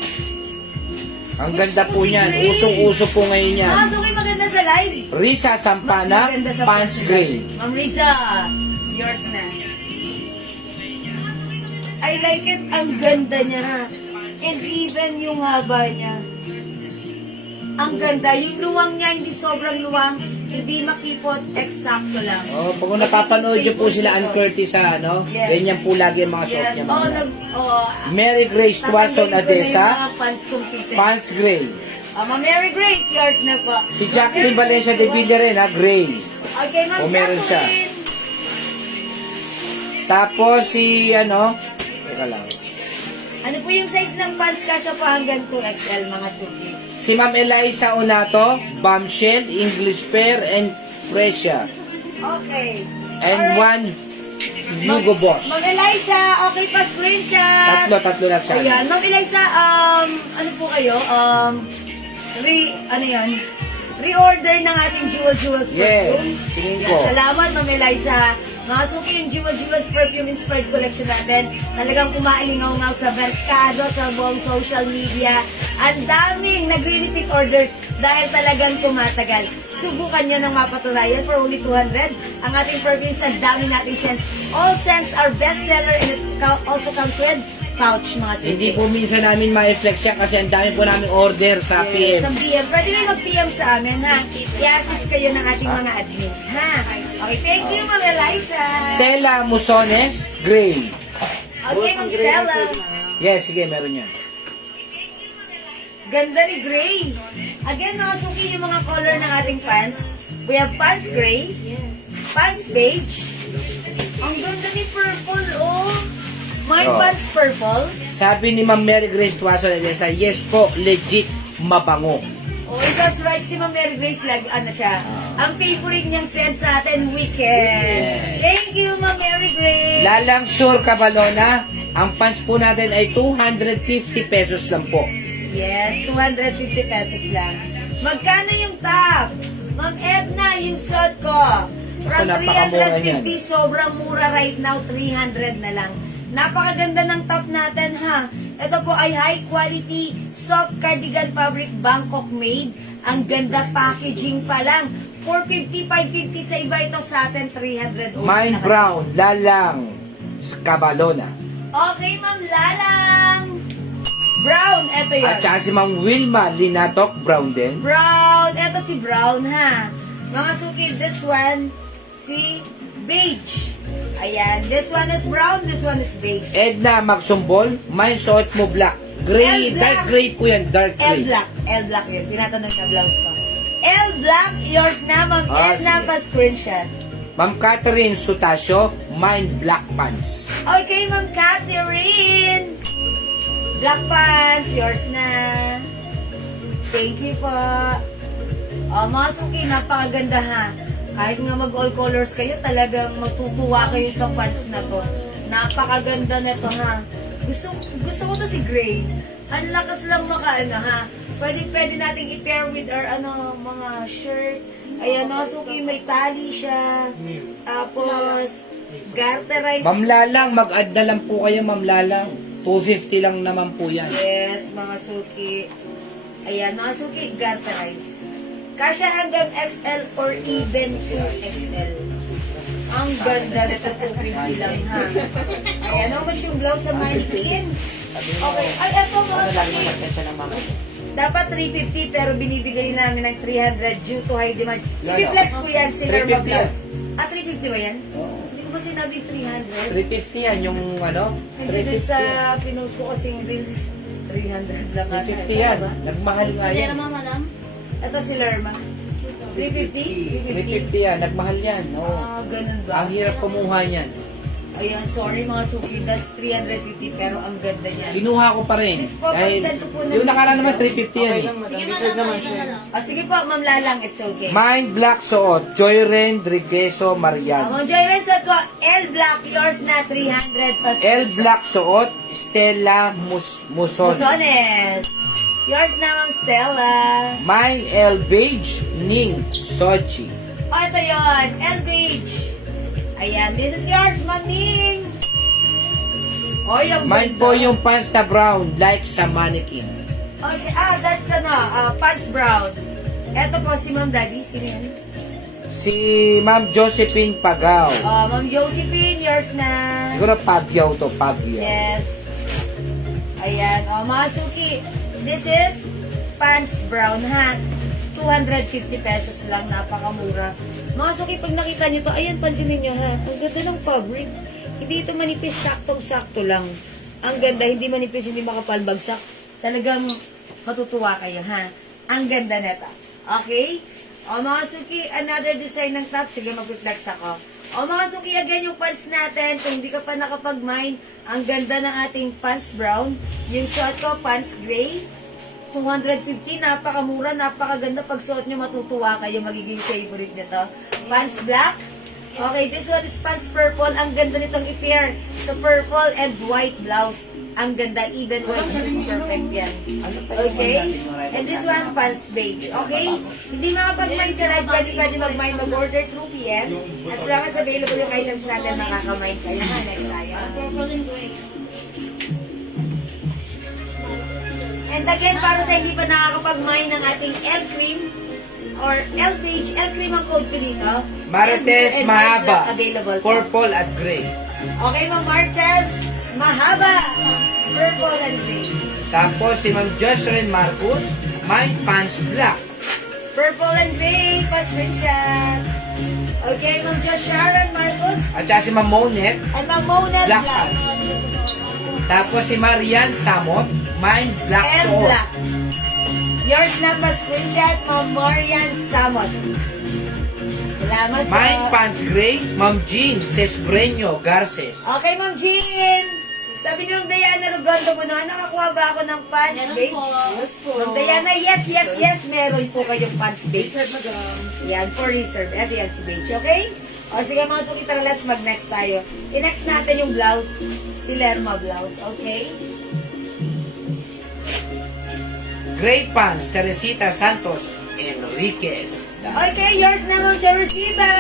Ang ganda po niyan. Usong-uso po ngayon yan. Mga suki, maganda sa live. Risa Mas Sampana, maganda sa Pants personal. Gray. Ma'am Riza, yours na. I like it. Ang ganda niya, ha. And even yung haba niya. Ang ganda. Yung luwang niya, hindi sobrang luwang. Hindi makipot. Eksakto lang. Oh, pag napapanood niyo po sila Ann Curtis sa ano, Yes. ganyan po lagi ang mga suot Yes. niya. Oh, mga. Mary Grace Tuason tatanggalin ko na Adesa, yung mga pants kong kita. Pants Gray. Ma'am Mary Grace, yours na po. Si Jacqueline Valencia de Villa rin, ha, Gray. Okay, Ma'am Oh, meron siya. Jacqueline. Tapos si ano, teka lang. Ano po yung size ng pants? Kasya po hanggang 2XL, mga suki. Si Ma'am Eliza Onato, Bombshell, English Pear, and Fresia. Okay. And Alright. one Hugo Boss. Ma'am Eliza, okay pa screenshot. Tatlo na siya. Ayan, Ma'am Eliza, ano po kayo? ano yan? Reorder ng ating Jewel Jewels Yes, perfume. tingin Yan, ko. salamat, Ma'am Eliza. Mga suki yung Jewel Jewels perfume inspired collection natin. Talagang kumaalingaw-ngaw sa merkado, sa buong social media. Ang daming nagre-repeat orders dahil talagang tumatagal. Subukan nyo ng mapatunayan for only 200. Ang ating perfumes, ang dami nating scents. All scents are bestseller and it also comes with pouch, mga suki. Hindi po minsan namin ma-reflect siya kasi ang dami po namin order sa PM. Sa PM. Pwede kayo mag-PM sa amin, ha? I-assist kayo ng ating mga admins, ha? Okay, thank you, Ma'am Eliza. Stella Musones, Gray. Okay, Ma'am Stella. Yes, sige, meron yan. Ganda ni Gray. Again, mga suki, yung mga color ng ating pants. We have pants gray, pants beige. Ang ganda ni purple, oh. My Oh. pants purple. Sabi ni Ma'am Mary Grace Tuaso na sa yes po, legit mabango. Oh, that's right. Si Ma'am Mary Grace, ano siya. Ang favorite niyang scent sa atin, weekend. Yes. Thank you, Ma'am Mary Grace. Lalang Sure Cabalona, ang pants po natin ay 250 pesos lang po. Yes, 250 pesos lang. Magkano yung top? Ma'am Edna, yung suot ko. From napakamura 350, sobrang mura right now, 300 na lang. Napakaganda ng top natin, ha? Ito po ay high quality soft cardigan fabric Bangkok made. Ang ganda packaging pa lang. 450, 550 sa iba, ito sa atin 300. Mine Brown, Lalang Cabalona. Okay, Ma'am Lalang. Brown, ito yun. At saka si Ma'am Wilma Linatok, Brown din. Brown. Ito si Brown, ha? Mga suki, this one, si beige. Ayan. This one is brown, this one is beige. Edna Magsumbol, mine suot mo black. Gray, L black. dark gray po yan, dark gray. L black yun. Tinatanong na blouse ko. L black, yours na, Ma'am Edna, Sige. pa-screenshot. Ma'am Catherine Sutasio, mine black pants. Okay, Ma'am Catherine. Black pants, yours na. Thank you po. Mga suki, napakaganda, ha? Kahit nga mag-all colors kayo, talagang matutuwa kayo sa pants na to. Napakaganda nito, ha? Gusto ko to si Gray. Ang lakas lang ha? Pwede nating i-pair with our mga shirt. Ayan, mga suki, may tali siya. Tapos, garterize. Ma'am Lalang, mag-add na lang po kayo, Ma'am Lalang. 250 lang naman po yan. Yes, mga suki. Ayan, mga suki, garterize. Kasya hanggang XL or even 2XL. Ang ganda nito, 250 lang, ha? Ayan, ang mas yung blouse sa mannequin. Okay, ay, eto mga suki. Dapat 350 pero binibigay namin ng 300 due to high demand. I-flex ko yan, si Lerma 350 Blouse. 350 ba yan? Oo. Hindi ko ba sinabi 300? 350 yan, yung ano? Hindi dun 350. sa pinost ko kasing reels, 300 lang. 350 yan. Nagmahal nga yan. Ito si Lerma. 350? 350 yan. Nagmahal yan. Oo. Ganun ba? Ang hirap kumuha yan. Ayan, sorry mga suki, that's 350 pero ang ganda niya. Kinuha ko pa rin. Miss po, Dahil, pagkento po ng- yung nakaraan naman 350 yan Okay eh. lang, madam. Deserve naman siya. Sige po, Ma'am Lalang, it's okay. Mind Black Suot, Joyren Drigueso Marian. Ma'am Joy Rensot ko, L Black, yours na 300 plus. L Black Suot, Stella Musones. Musones. Yours na, Ma'am Stella. Mine L Beige, Ning Sochi. Ito yun, L Beige. Ayan, this is yours, Ma'am Ning. Yung Mine ganda. po yung pants na brown, like sa mannequin. Okay, that's pants brown. Ito po si Ma'am Daddy, sino yan? Si Ma'am Josephine Pagao. Ma'am Josephine, yours na. Siguro Pagyaw to, Pagyaw. Yes. Ayan, mga suki. This is pants brown, ha? 250 pesos lang, napakamura. Mga suki, pag nakita nyo to, ayan, pansinin nyo, ha? Ang ganda ng fabric. Hindi ito manipis, saktong-sakto lang. Ang ganda, hindi manipis, hindi makapalbagsak. Talagang matutuwa kayo, ha? Ang ganda neta. Okay? Mga suki, another design ng top. Sige, mag-reflex ako. Mga suki, again, yung pants natin. Kung hindi ka pa nakapag-mine, ang ganda ng ating pants brown. Yung suot ko, pants gray. 250, napakamura, napakaganda. Pag suot nyo, matutuwa kayo, magiging favorite nito. Pants black. Okay, this one is pants purple. Ang ganda nitong i-pair sa purple and white blouse. Ang ganda, even white shoes, perfect yan. Okay? And this one, pants beige. Okay? Hindi makapag-mind sa live, pwede mag-mind, mag-order through PM. As long as available yung items natin, makaka-mind kayo. Next tayo. Purple and gray. And again, para sa hindi pa nakakapag-mind ng ating L-Cream or L-Page, L-Cream ang code ko dito. Marites And Mahaba. available. Purple at gray. Okay, Ma'am Marches, mahaba. Purple and gray. Tapos si Ma'am Jocelyn Marcos, my pants black. Purple and gray, pa-screenshot. Okay, Ma'am Josh Sharon Marcos, At saka si Ma'am Monet, and Ma'am Mona black Black. pants. Tapos si Marian Samot, mine black And suot. black. Yours na pa-screenshot, Ma'am Marian Samot. Salamat po. Mine pants gray, Ma'am Jean Cesbreño Garces. Okay, Ma'am Jean. Sabi ni Ma'am Diana Rugondo mo na, nakakuha ba ako ng pants Meron beige? po. Ma'am Diana, yes, meron po kayong pants beige. Reserve, madam. Yan, for reserve. Ito yan si beige, okay? O sige mga suki, tara, let's mag-next tayo. I-next natin yung blouse, si Lerma blouse, okay? Gray pants, Teresita Santos Enriquez. Okay, yours na Ma'am Charisiba.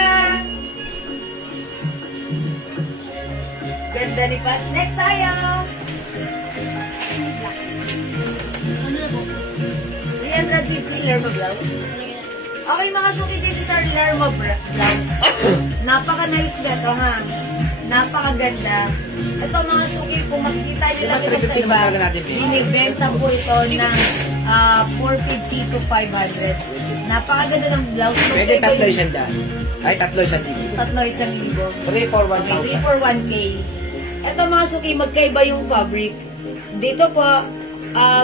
Ganda ni Pats. Next tayo. Ano na po? 350 Lerma blouse. Okay mga suki, this is our Lerma blouse. Napaka-nice na ito, ha? Napakaganda. Ito mga suki, kung makikita nyo lang ito sa 350 iba, naman natin, eh. binibenta po ito ng 450 to 500. Napakaganda ng blouse. Pwede tatlo isang daan. Ay, tatlo isang libo. Tatlo 1,000. 3 for Okay, 3 1,000. for 1K. Ito mga suki, magkaiba yung fabric. Dito po,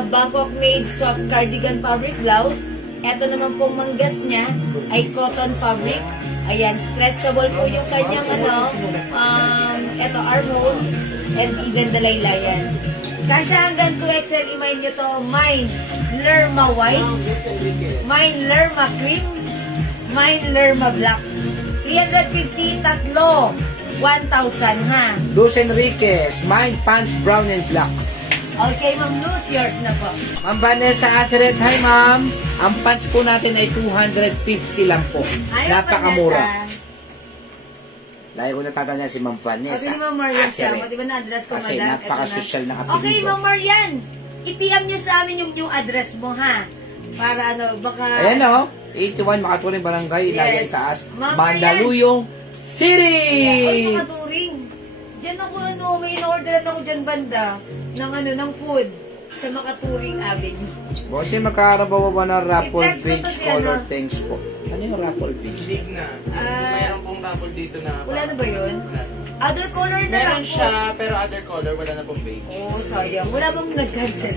Bangkok made soft cardigan fabric blouse. Ito naman pong manggas niya ay cotton fabric. Ayan, stretchable po yung kanyang ito armhole and even the laylayan. Kasya hanggang 2XL, imayin nyo to, mine Lerma white, mine Lerma cream, mine Lerma black. 350, tatlo, 1,000 ha. Luz Enriquez, mine pants brown and black. Okay, Ma'am Luz, yours na po. Ma'am Vanessa Aceret, hi ma'am. Ang pants po natin ay 250 lang po. Ayaw, Napakamura. Vanessa. Lagi ko natatanda si Ma'am Vanessa. Sabi ni Ma'am Marian Aceret. Samo, di ba na-address ko, Kasi madam? Ito na. napaka-social na apelido. Okay, Ma'am Marian, i-PM nyo sa amin yung address mo, ha? Para baka... Ayan o, 81 Makaturing Barangay, Ilagay Yes. Taas, Ma'am Mandaluyong City! Ay, mga turing. Diyan ako, may in-orderan ako dyan banda ng food sa Makaturing Avenue. Bossy, magkarabawa ba ng raffle I-flex ko to page si color ano. things po? Ano yung raffle page? Big na. Mayroon pong raffle dito na. Wala na ba yun? Other color na lang Meron po. siya, pero other color, wala na pong beige. Oh, sayang. Wala bang nag-cancel?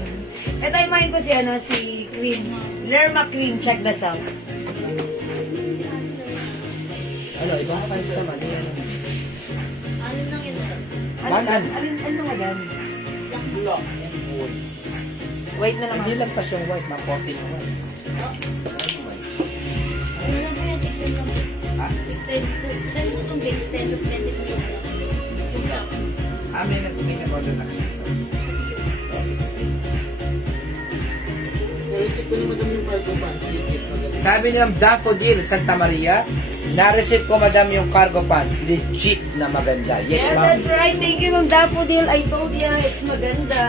Ito yung mind ko si Cream. Lerma Cream. Check this out. Ano, ibang kinds naman. Ayan. Ano lang yun, sir? Bagan. Ano nga dan? Block and wool. Wait na lang. Hindi lang pa siyang white, mga 14 na white. Ano lang po yan, 16 lang po. Ha? 10 po. 10 po itong beige, 10 tapos 20 po yung black. May nag-order na. Naisip ko na madam yung cargo pants, legit. Maganda. Sabi ni Ma'am Daffodil Santa Maria, na-receive ko madam yung cargo pants. Legit na maganda. Yes, Yeah, ma'am. that's right. Thank you, Ma'am Daffodil. I told you, it's maganda.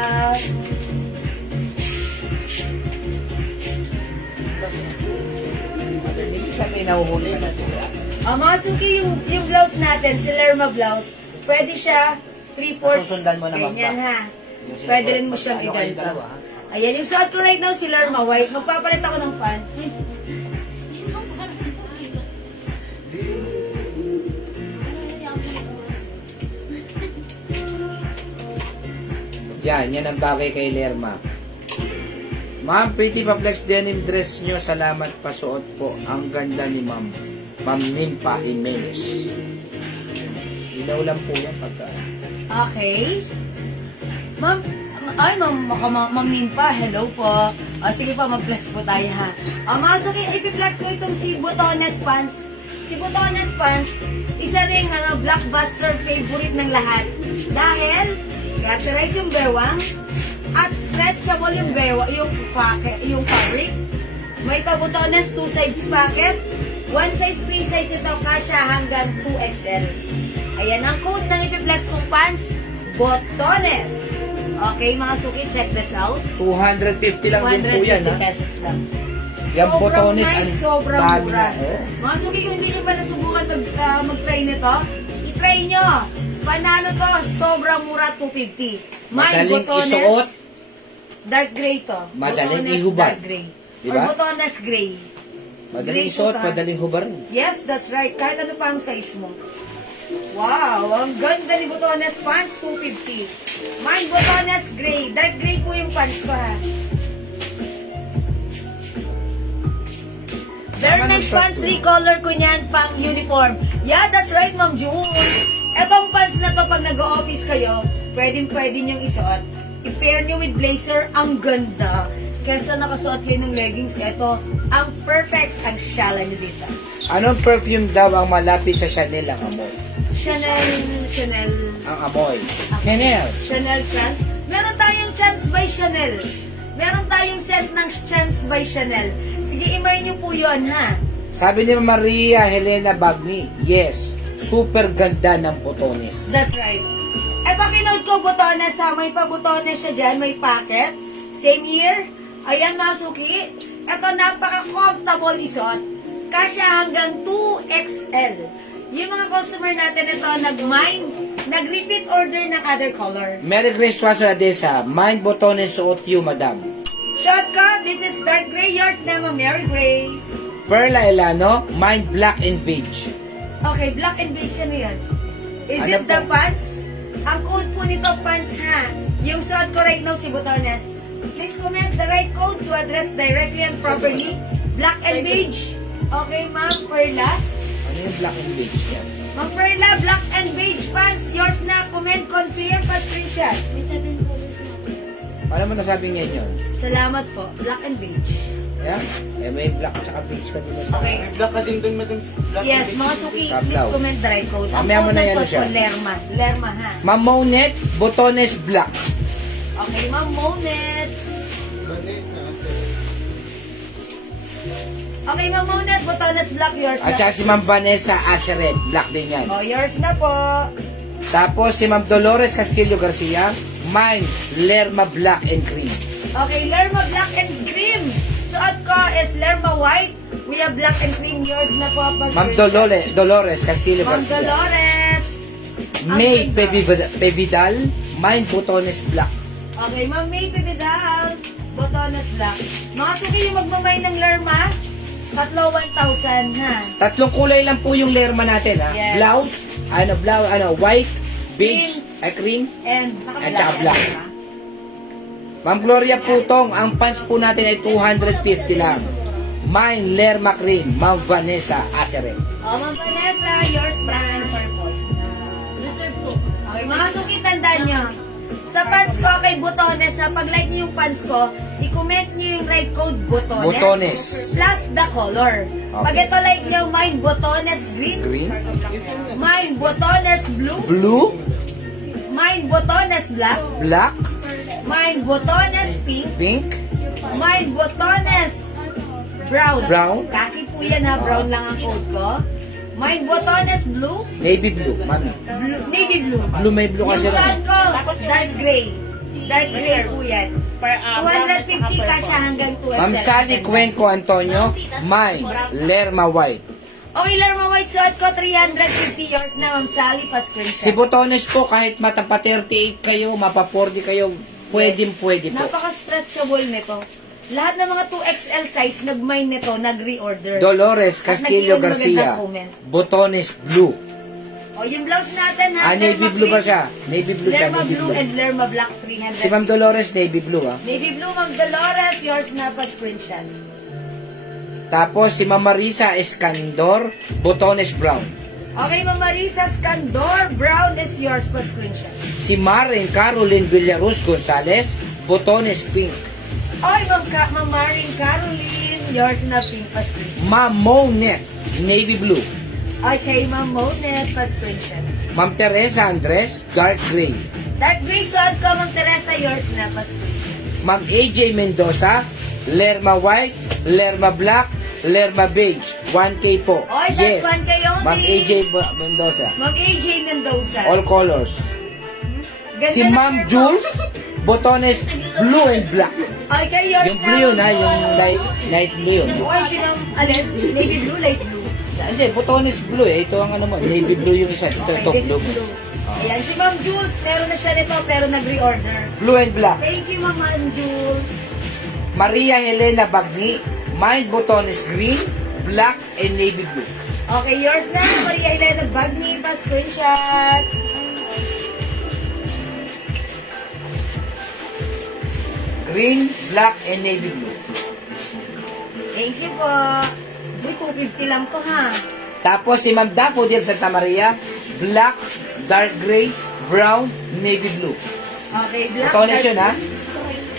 Hindi siya may nahuhuli ka na sila. Mga suki, yung blouse natin, si Lerma blouse, pwede siya 3/4. Susundan mo naman Ganyan ba? ha. Pwede rin mo siyang Ano kayong iganto. dalawa, ha? Ayan, yung suot ko right now si Lerma white. Magpapalit ako ng pants. Yan ang bagay kay Lerma. Ma'am, pretty pa flex denim dress nyo. Salamat, pasuot po. Ang ganda ni Ma'am. Ma'am Nimpa Jimenez. Ilaw lang po yan pagka. Okay. Ma'am, Ma'am Nimpa, hello po. Sige po, mag-flex po tayo ha. Mga suki, ipiplex ko itong si Botones pants si Botones Pants, isa ring blockbuster favorite ng lahat. Dahil, gutterize yung bewang, at stretchable yung yung fabric. May Botones 2 sides pocket, 1 size free size ito, kasya hanggang 2XL. Ayan ang code ng ipiplex kong pants, Botones. Okay, mga suki, check this out. 250 lang din po yan, 150 ha? pesos lang. Yung Sobrang Botones, nice, ang sobrang dami mura. na, oh. Mga suki, kung hindi nyo pa nasubukan mag-try nito, i-try nyo. Panalo to, sobrang mura, 250. May Madaling Botones, isuot. dark gray to. Madaling Botones ihubad. dark gray. Diba? Or Botones gray. Madaling Gray isuot, po ka. madaling hubarin. Yes, that's right. Kahit ano pa ang size mo. Wow, ang ganda ni Botones pants, 250. Mine Botones gray. Dark gray po yung pants ko, ha. Very Tama ng nice short pants, ko. recolor ko niyan, pang uniform. Yeah, that's right, Ma'am June. Etong pants na to, pag nag-office kayo, pwede niyong isuot. I-pair niyo with blazer, ang ganda. Kesa nakasuot kayo ng leggings, ito, ang perfect ang shala niyo dito. Anong perfume daw ang malapit sa Chanel ang amoy? Chanel Ang amoy. Chanel. Chance. Meron tayong Chance by Chanel. Meron tayong scent ng Chance by Chanel. Sige, imay niyo po yun, ha? Sabi ni Maria Helena Bagni, yes, super ganda ng Botones. That's right. Eto, kinood ko Botones, ha? May pa Botones siya dyan, may pocket. Same here. Ayan, mga suki. Eto, napaka-comfortable isuot. Kasya hanggang 2XL. Yung mga customer natin ito, nag-repeat order ng other color. Mary Grace Suazo Adesa, mind Botones suot you, madam. Shot ko, this is dark gray, yours naman, Mary Grace. Perla Elano, mind black and beige. Okay, black and beige yan yan. Is Ano it the po? pants? Ang code po nito, pants, ha? Yung suot ko right now, si Botones. Please comment the right code to address directly and properly. Black and beige. Okay, Ma'am Perla. Ano yung black and beige yan? Ma'am Perla, black and beige pants. Yours na. Comment, confirm, pa-screenshot. May 7 colors na. Paano mo nasabing yan yun? Salamat po. Black and beige. Yeah? Eh, may black at saka beige ka dito sa... Okay. Black ka din dun, madam. Black Yes, and mga beige. suki, Calm please down. comment the right code. Ang Mamaya mo code na ng yan suot siya. ko, Lerma. Lerma, ha? Ma'am Monet, Botones black. Okay, Ma'am Monet. Vanessa, Okay, Ma'am Monet, Botones black, yours At na. saka si Ma'am Vanessa Aceret, black din yan. Oh, yours na po. Tapos si Ma'am Dolores Castillo Garcia, mine Lerma black and cream. Okay, Lerma black and cream. Suot ko is Lerma white. We have black and cream. Yours na po. Ma'am Dolores Castillo Ma'am Garcia. Dolores. May Ang ganda. Pebidal, mine Botones black. Okay, Ma'am May Pibidal. Botones black. Mga suki, yung magmamay ng Lerma, tatlo 1,000, ha? Tatlong kulay lang po yung Lerma natin, ha? Yes. Blouse, white, beige, cream, And at saka black. Ma'am Gloria Putong, ang pants po natin ay 250 lang. Mine Lerma cream, Ma'am Vanessa Aceret. Oh, Ma'am Vanessa, yours na. Reserve ko. Okay, mga suki, tandaan nyo. Sa pants ko kay Botones, sa pag-like nyo yung pants ko, i-comment nyo yung right code Botones. Botones. Plus the color. Pag Okay. ito like nyo, mine Botones green, Green, mine Botones blue, blue, mine Botones black, black, mine Botones pink, pink, mine Botones brown. Brown. Kaki po yan, ha, brown lang ang code ko. Mine Botones blue, navy blue, mami. navy blue. Blue may blue kasi Yung suot rin. ko, dark gray. Dark gray po yan. 250 ka siya hanggang 2XL. Ma'am Sally Cuenco Antonio, mine Lerma white. Okay, Lerma White, suot ko 350 yours na, Ma'am Sally, pa-screenshot. Si Botones po, kahit matapa 38 kayo, mapa 40 kayo, pwede po. Napaka-stretchable nito. Lahat ng mga 2XL size, nag-mine nito, nag-reorder. Dolores Castillo At nag-iwan Garcia, magandang comment. Botones blue. O, yung blouse natin, ha? Navy Lerma blue ba green, siya? Navy blue siya, Lerma navy blue blue. and Lerma black, 300. Si Ma'am Dolores, navy blue, ha. Navy blue, Ma'am Dolores, yours na, pa-screenshot. Tapos si Ma'am Marisa Escandor, Botones brown. Okay, Ma'am Marisa Scandor, brown is yours, pa-screenshot. Si Maren Caroline Villaruz Gonzalez, Botones pink. Okay, Ma'am Maring Caroline, yours na, pink, pa-screenshot. Ma'am Monet, navy blue. Okay, Ma'am Monet, pa-screenshot. Ma'am Teresa Andres, dark gray. Dark gray suot ko, Ma'am Teresa, yours na, pa-screenshot. Ma'am AJ Mendoza, Lerma white, Lerma black, Lerma beige. 1K po. Oy, that's 1K only. Ma'am AJ Mendoza. Ma'am AJ Mendoza. All colors. Ganda Si ng Ma'am hair mo. Jules, botones blue and black. Okay, yours Yung blue yun ha, yung light blue yun. Oy, si Ma'am, alin? Navy blue, light blue. Hindi, botones blue eh. Ito ang ano mo, navy blue yung isa. Ito, Okay, ito this blue. is blue. Ayan, si Ma'am Jules, meron na siya nito, pero nag-reorder. Blue and black. Thank you, Ma'am Jules. Maria Helena Bagni, mine botones green, black, and navy blue. Okay, yours na, Maria Elena Bagni, pa-screenshot. Green, black, and navy blue. Thank you po. Uy, 250 lang to ha. Tapos si Ma'am Daffodil Santa Maria, black, dark gray, brown, navy blue. Okay, black. Botones yun ha?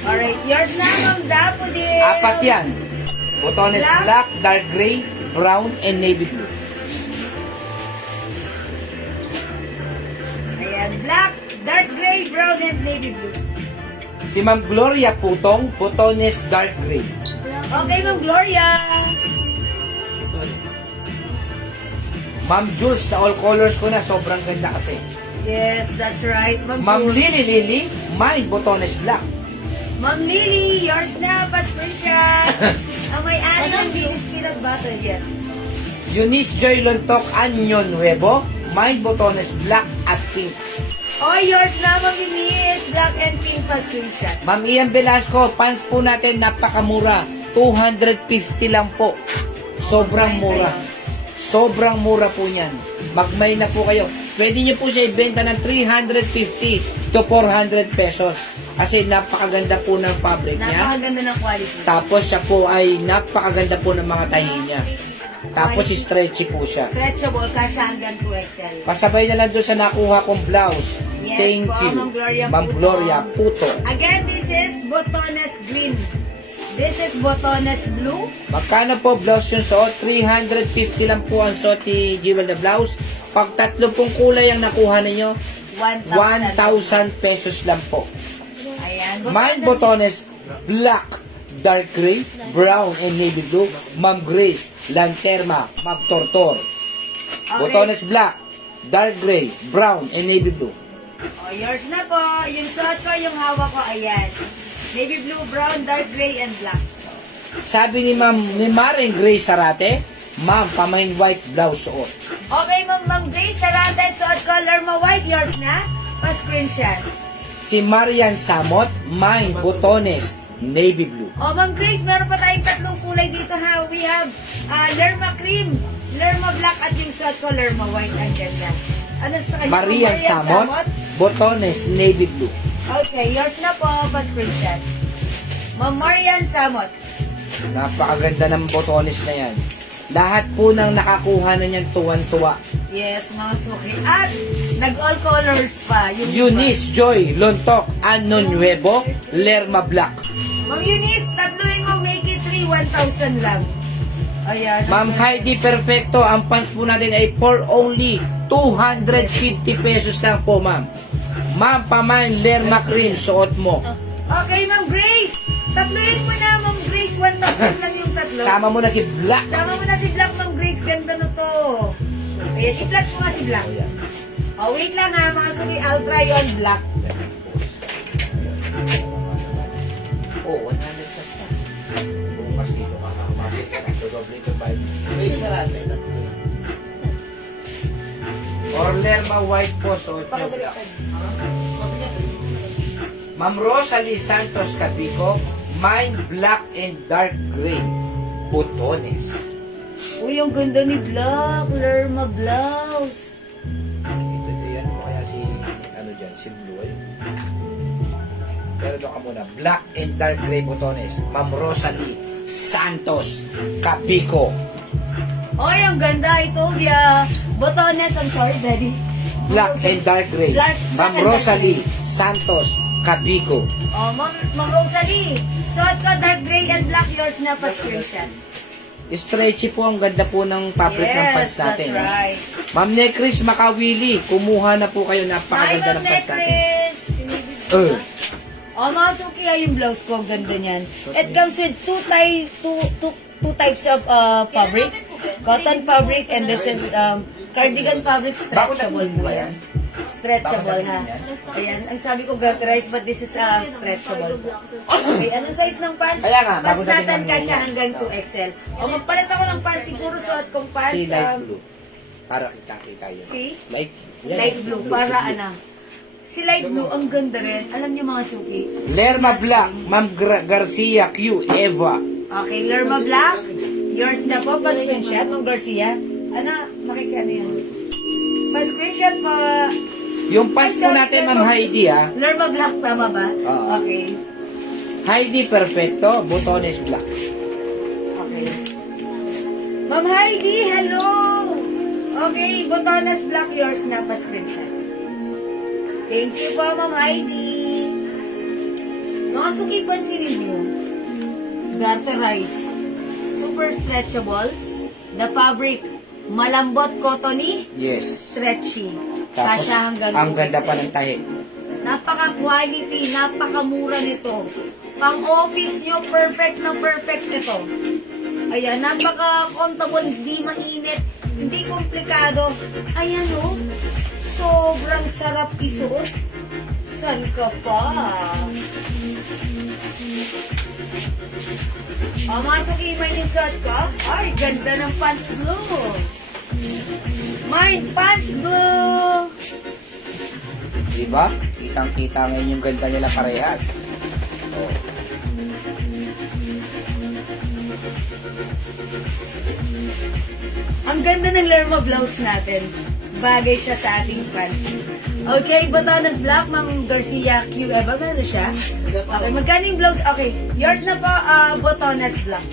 Alright, yours na, Ma'am Daffodil. Apat yan. Botones Black. black, dark gray, brown, and navy blue. Ayan, black, dark gray, brown, and navy blue. Si Ma'am Gloria Putong, botones dark gray. Okay, Ma'am Gloria. Ma'am Jules, na all colors ko na, sobrang ganda kasi. Yes, that's right, Ma'am Ma'am Jules. Lily, mine botones black. Ma'am Lily, yours na, pa-screenshot. Ang may-ari ng Venus Peanut Butter, yes. Eunice Joy Lontok, Anyo Nuevo, mine botones black at pink. Oh, yours na, Ma'am Eunice. Black and pink, pa-screenshot. Ma'am Ian Velasco, pants po natin napakamura. 250 lang po. Sobrang mura. Sobrang mura po niyan. Magmay na po kayo. Pwede niyo po siya ibenta ng 350 to 400 pesos. Kasi napakaganda po ng fabric niya. Napakaganda ng quality. Tapos siya po ay napakaganda po ng mga tahi niya. Tapos stretchy po siya. Stretchable, kasya hanggang 2XL. Pasabay na lang doon sa nakuha kong blouse. Yes Thank po, you. Ma'am Gloria Ma'am Puto. Gloria Puto. Again, this is Botones Green. This is Botones Blue. Magkano po blouse yung suot? 350 lang po ang suot ni Jewel na blouse. Pag tatlo pong kulay ang nakuha ninyo, 1,000. 1,000 pesos lang po. Ayan. Mine botones, black, dark gray, brown, and navy blue. Ma'am Grace, Lanterma, Magtortor. Okay. Botones black, dark gray, brown, and navy blue. Oh, yours na po. Yung suot ko, yung hawak ko, ayan. Navy blue, brown, dark gray, and black. Sabi ni Maren Grace Sarate, ma'am, pamain white blouse suot. Okay, Ma'am Grace, salate, suot ko, Lerma White, yours na. Pa-screenshot. Si Marian Samot, mine botones, navy blue. Oh, Ma'am Grace, meron pa tayong tatlong kulay dito ha. We have Lerma Cream, Lerma Black, at yung suot ko, Lerma White. Ang ganda. Ano sa kanya? Marian Samot, botones, navy blue. Okay, yours na po, pa-screenshot. Ma'am Marian Samot. Napakaganda ng botones na yan. Lahat po ng nakakuha na niyan tuwan-tuwa. Yes, mga suki. At nag-all colors pa. Yung Eunice Joy Lontok, Ano Nuevo, Lerma Black. Ma'am Eunice, tatluin mo, make it 3, 1,000 lang. Ayan. Ma'am Heidi Perfecto, ang pants po natin ay for only 250 pesos lang po, ma'am. Ma'am, pamain Lerma Cream, suot mo. Okay, Ma'am Grace. Tatluin mo na, Ma'am Grace. 1,000 lang yung tatlo. Sama mo na si Black. Sama mo na si Black, Ma'am Grace. Ganda na to. Ayan, i-plus mo nga si Black. Oh, wait lang ha, mga suki. I'll try on Black. Oh, 100 pesos na. Bukas dito ka. Dodoble ito 5. Wait, sarate. Or Lerma White po, suot nyo Black. Ma'am Rosalie Santos Capico, mine black and dark gray. Botones. Uy, ang ganda ni Black. Lerma blouse. Ito yan mo kaya si, ano dyan, si Blue. Pero doon ka muna. Black and dark gray botones. Ma'am Rosalie Santos Capico. Uy, ang ganda. I told ya. Botones, I'm sorry, Daddy. Black and dark gray. Black Ma'am and dark Rosalie Santos Capico. Oh, Ma'am Rosalie. Suot ko, dark gray and black. Yours na, pa-screenshot. Stretchy po, ang ganda po ng fabric ng pants natin. Yes, that's right. Ma'am Necris Makawili, kumuha na po kayo. Hi, Napakaganda Ma'am ng pants natin. Necris! Oh, mga suki, yung blouse ko, ang ganda niyan. It comes with two types of fabric. Cotton fabric, and this is cardigan fabric, stretchable po yan. Stretchable, ha? Ayan, ang sabi ko garterized, but this is stretchable. Okay, anong size ng pants? Kaya nga, bago Pants natin natin ang- kasya hanggang 2XL. O, magpalit ako ng pants, siguro suot kong pants. Si light blue. Para kita yun. Si? Light Blue, para ano? Si light blue, ang ganda rin. Alam niyo mga suki. Lerma Black, Ma'am Garcia Q, Eva. Okay, Lerma Black. Yours na po, pa-screenshot, Ma'am Garcia. Ano, makikano yan? Pa-screenshot po. Yung pants po natin, Ma'am Heidi, Lerma Black, tama ba? Oo. Okay. Heidi Perfecto, botones black. Okay. Ma'am Heidi, hello! Okay, botones black, yours na, pa-screenshot. Thank you po, Ma'am Heidi. Mga suki, pansinin nyo. Garterized. Super stretchable. The fabric, malambot, cottony, Yes. stretchy. Tapos, Kasya hanggang ang ganda 2XL. pa ng tahi. Napaka-quality, napaka-mura nito. Pang-office nyo, perfect na perfect nito. Ayan, napaka-comfortable, hindi mainit, hindi komplikado. Ayan o, sobrang sarap isuot. San ka pa? Mga suki, may nisuot ka? Ay, ganda ng pants blue. May pants blue. Diba? Kitang-kita ngayon yung ganda nila parehas. Oh. Ang ganda ng Lerma blouse natin. Bagay siya sa ating pants. Okay, Botones Black, Ma'am Garcia Q. Eva, meron siya? Okay, magkano yung blouse? Okay, yours na po, Botones Black.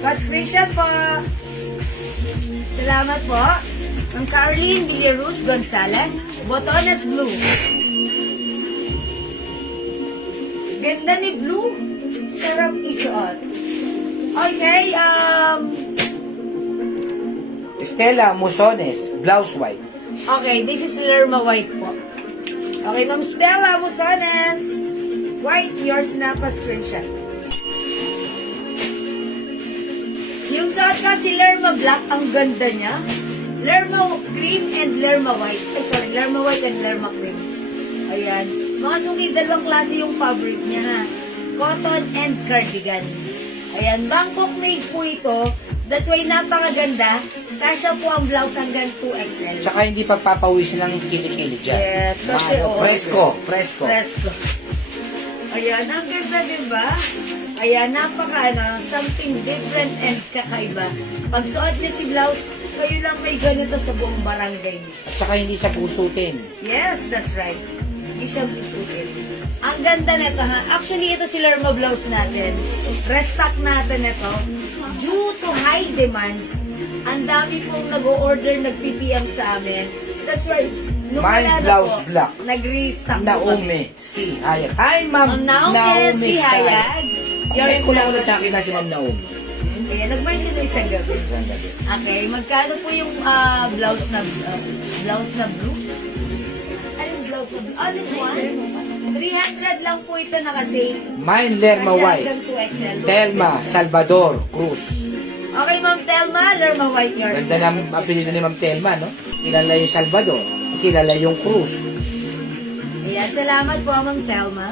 Pa-screenshot po. Salamat po. Ang Caroline Villaruz Gonzalez, Botones Blue. Ganda ni Blue. Sarap isuot. Okay, Stella Musones, blouse white. okay, this is Lerma White po. Okay, Ma'am Stella Musones. White, yours na pa screenshot. Yung suot ka si Lerma Black, ang ganda niya. Lerma Cream and Lerma White. Ay, sorry, Lerma White and Lerma Cream. Ayan. Mga suki, dalawang klase yung fabric niya, ha. Cotton and cardigan. Ayan, Bangkok made po ito. That's why napakaganda. Kasya po ang blouse hanggang 2XL. Tsaka hindi pagpapawisin ng kilikili dyan. Yes, kasi Ano, oh. presko. Presko. Ayan, ang ganda, diba? Ayan, something different and kakaiba. Pag suot niyo si blouse, kayo lang may ganito sa buong barangay niyo. At saka hindi siya pusutin. Yes, that's right. Hindi siya bisutin. Ang ganda nito, ha? Actually, ito si Lerma blouse natin. Restock natin ito. Due to high demands, ang dami pong nag-o-order, nag-PPM sa amin. That's why, nung My wala na blouse po, black. nag-restock po kami. Naomi, si Hayat. Hi, Ma'am Naomi, si Star. Hayat. Ngayon ko lang blouse. ulit nakita si Ma'am Naomi. Ayan, nag-mention na isang gabi. Okay, magkano po yung blouse na blue? Anong blouse na blue? Oh, this one? 300 lang po ito naka-sale. Mine Lerma Kasya White. hanggang 2XL. Telma Salvador Cruz. Okay, Ma'am Telma, Lerma White yours. Ganda ng apelido ni Ma'am Telma, no? Kilala yung Salvador. Kilala yung Cruz. Ayan, salamat po, Ma'am Telma.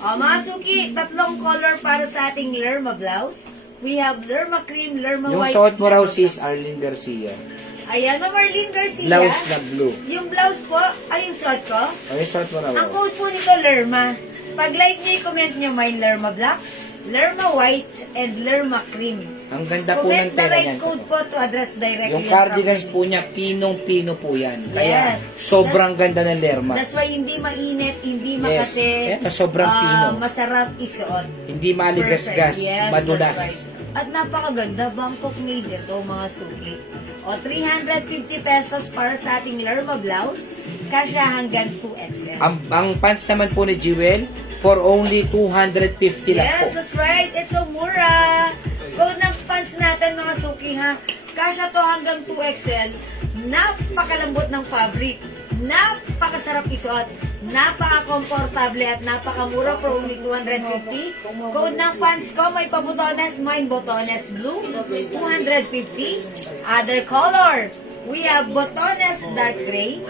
O, mga suki, tatlong color para sa ating Lerma blouse. We have Lerma Cream, Lerma Yung White. suot mo raw Lerma sis Arlene Garcia. Ayan, Ma'am Arlene Garcia. Blouse na blue. Yung blouse po, ay yung suot ko. O yung suot mo raw. Ang code po nito, Lerma. Pag like nyo, comment nyo may Lerma Black, Lerma White, and Lerma Cream. Ang ganda po Comment ng the tela right niyan. code po to address directly. Yung ang cardigans company. po niya, pinong-pino po yan. Kaya Yes. sobrang ganda ng Lerma. That's why hindi mainit, hindi Yes. makate. Kaya sobrang pino. Masarap isuot. Hindi maligasgas, Perfect. Yes, madulas. that's right. At napakaganda, Bangkok made ito, mga suki. O, 350 pesos para sa ating Lerma blouse. Kasya hanggang 2XL. Ang pants naman po ni Jewel, for only 250 lang Yes, po. that's right. It's so mura. Code ng pants natin mga suki ha. Kasya to hanggang 2XL. Napakalambot ng fabric. Napakasarap isuot. Napaka-komportable at napakamura for only 250. Code ng pants ko, may pabutones, mine botones blue, 250. Other color, we have botones dark gray.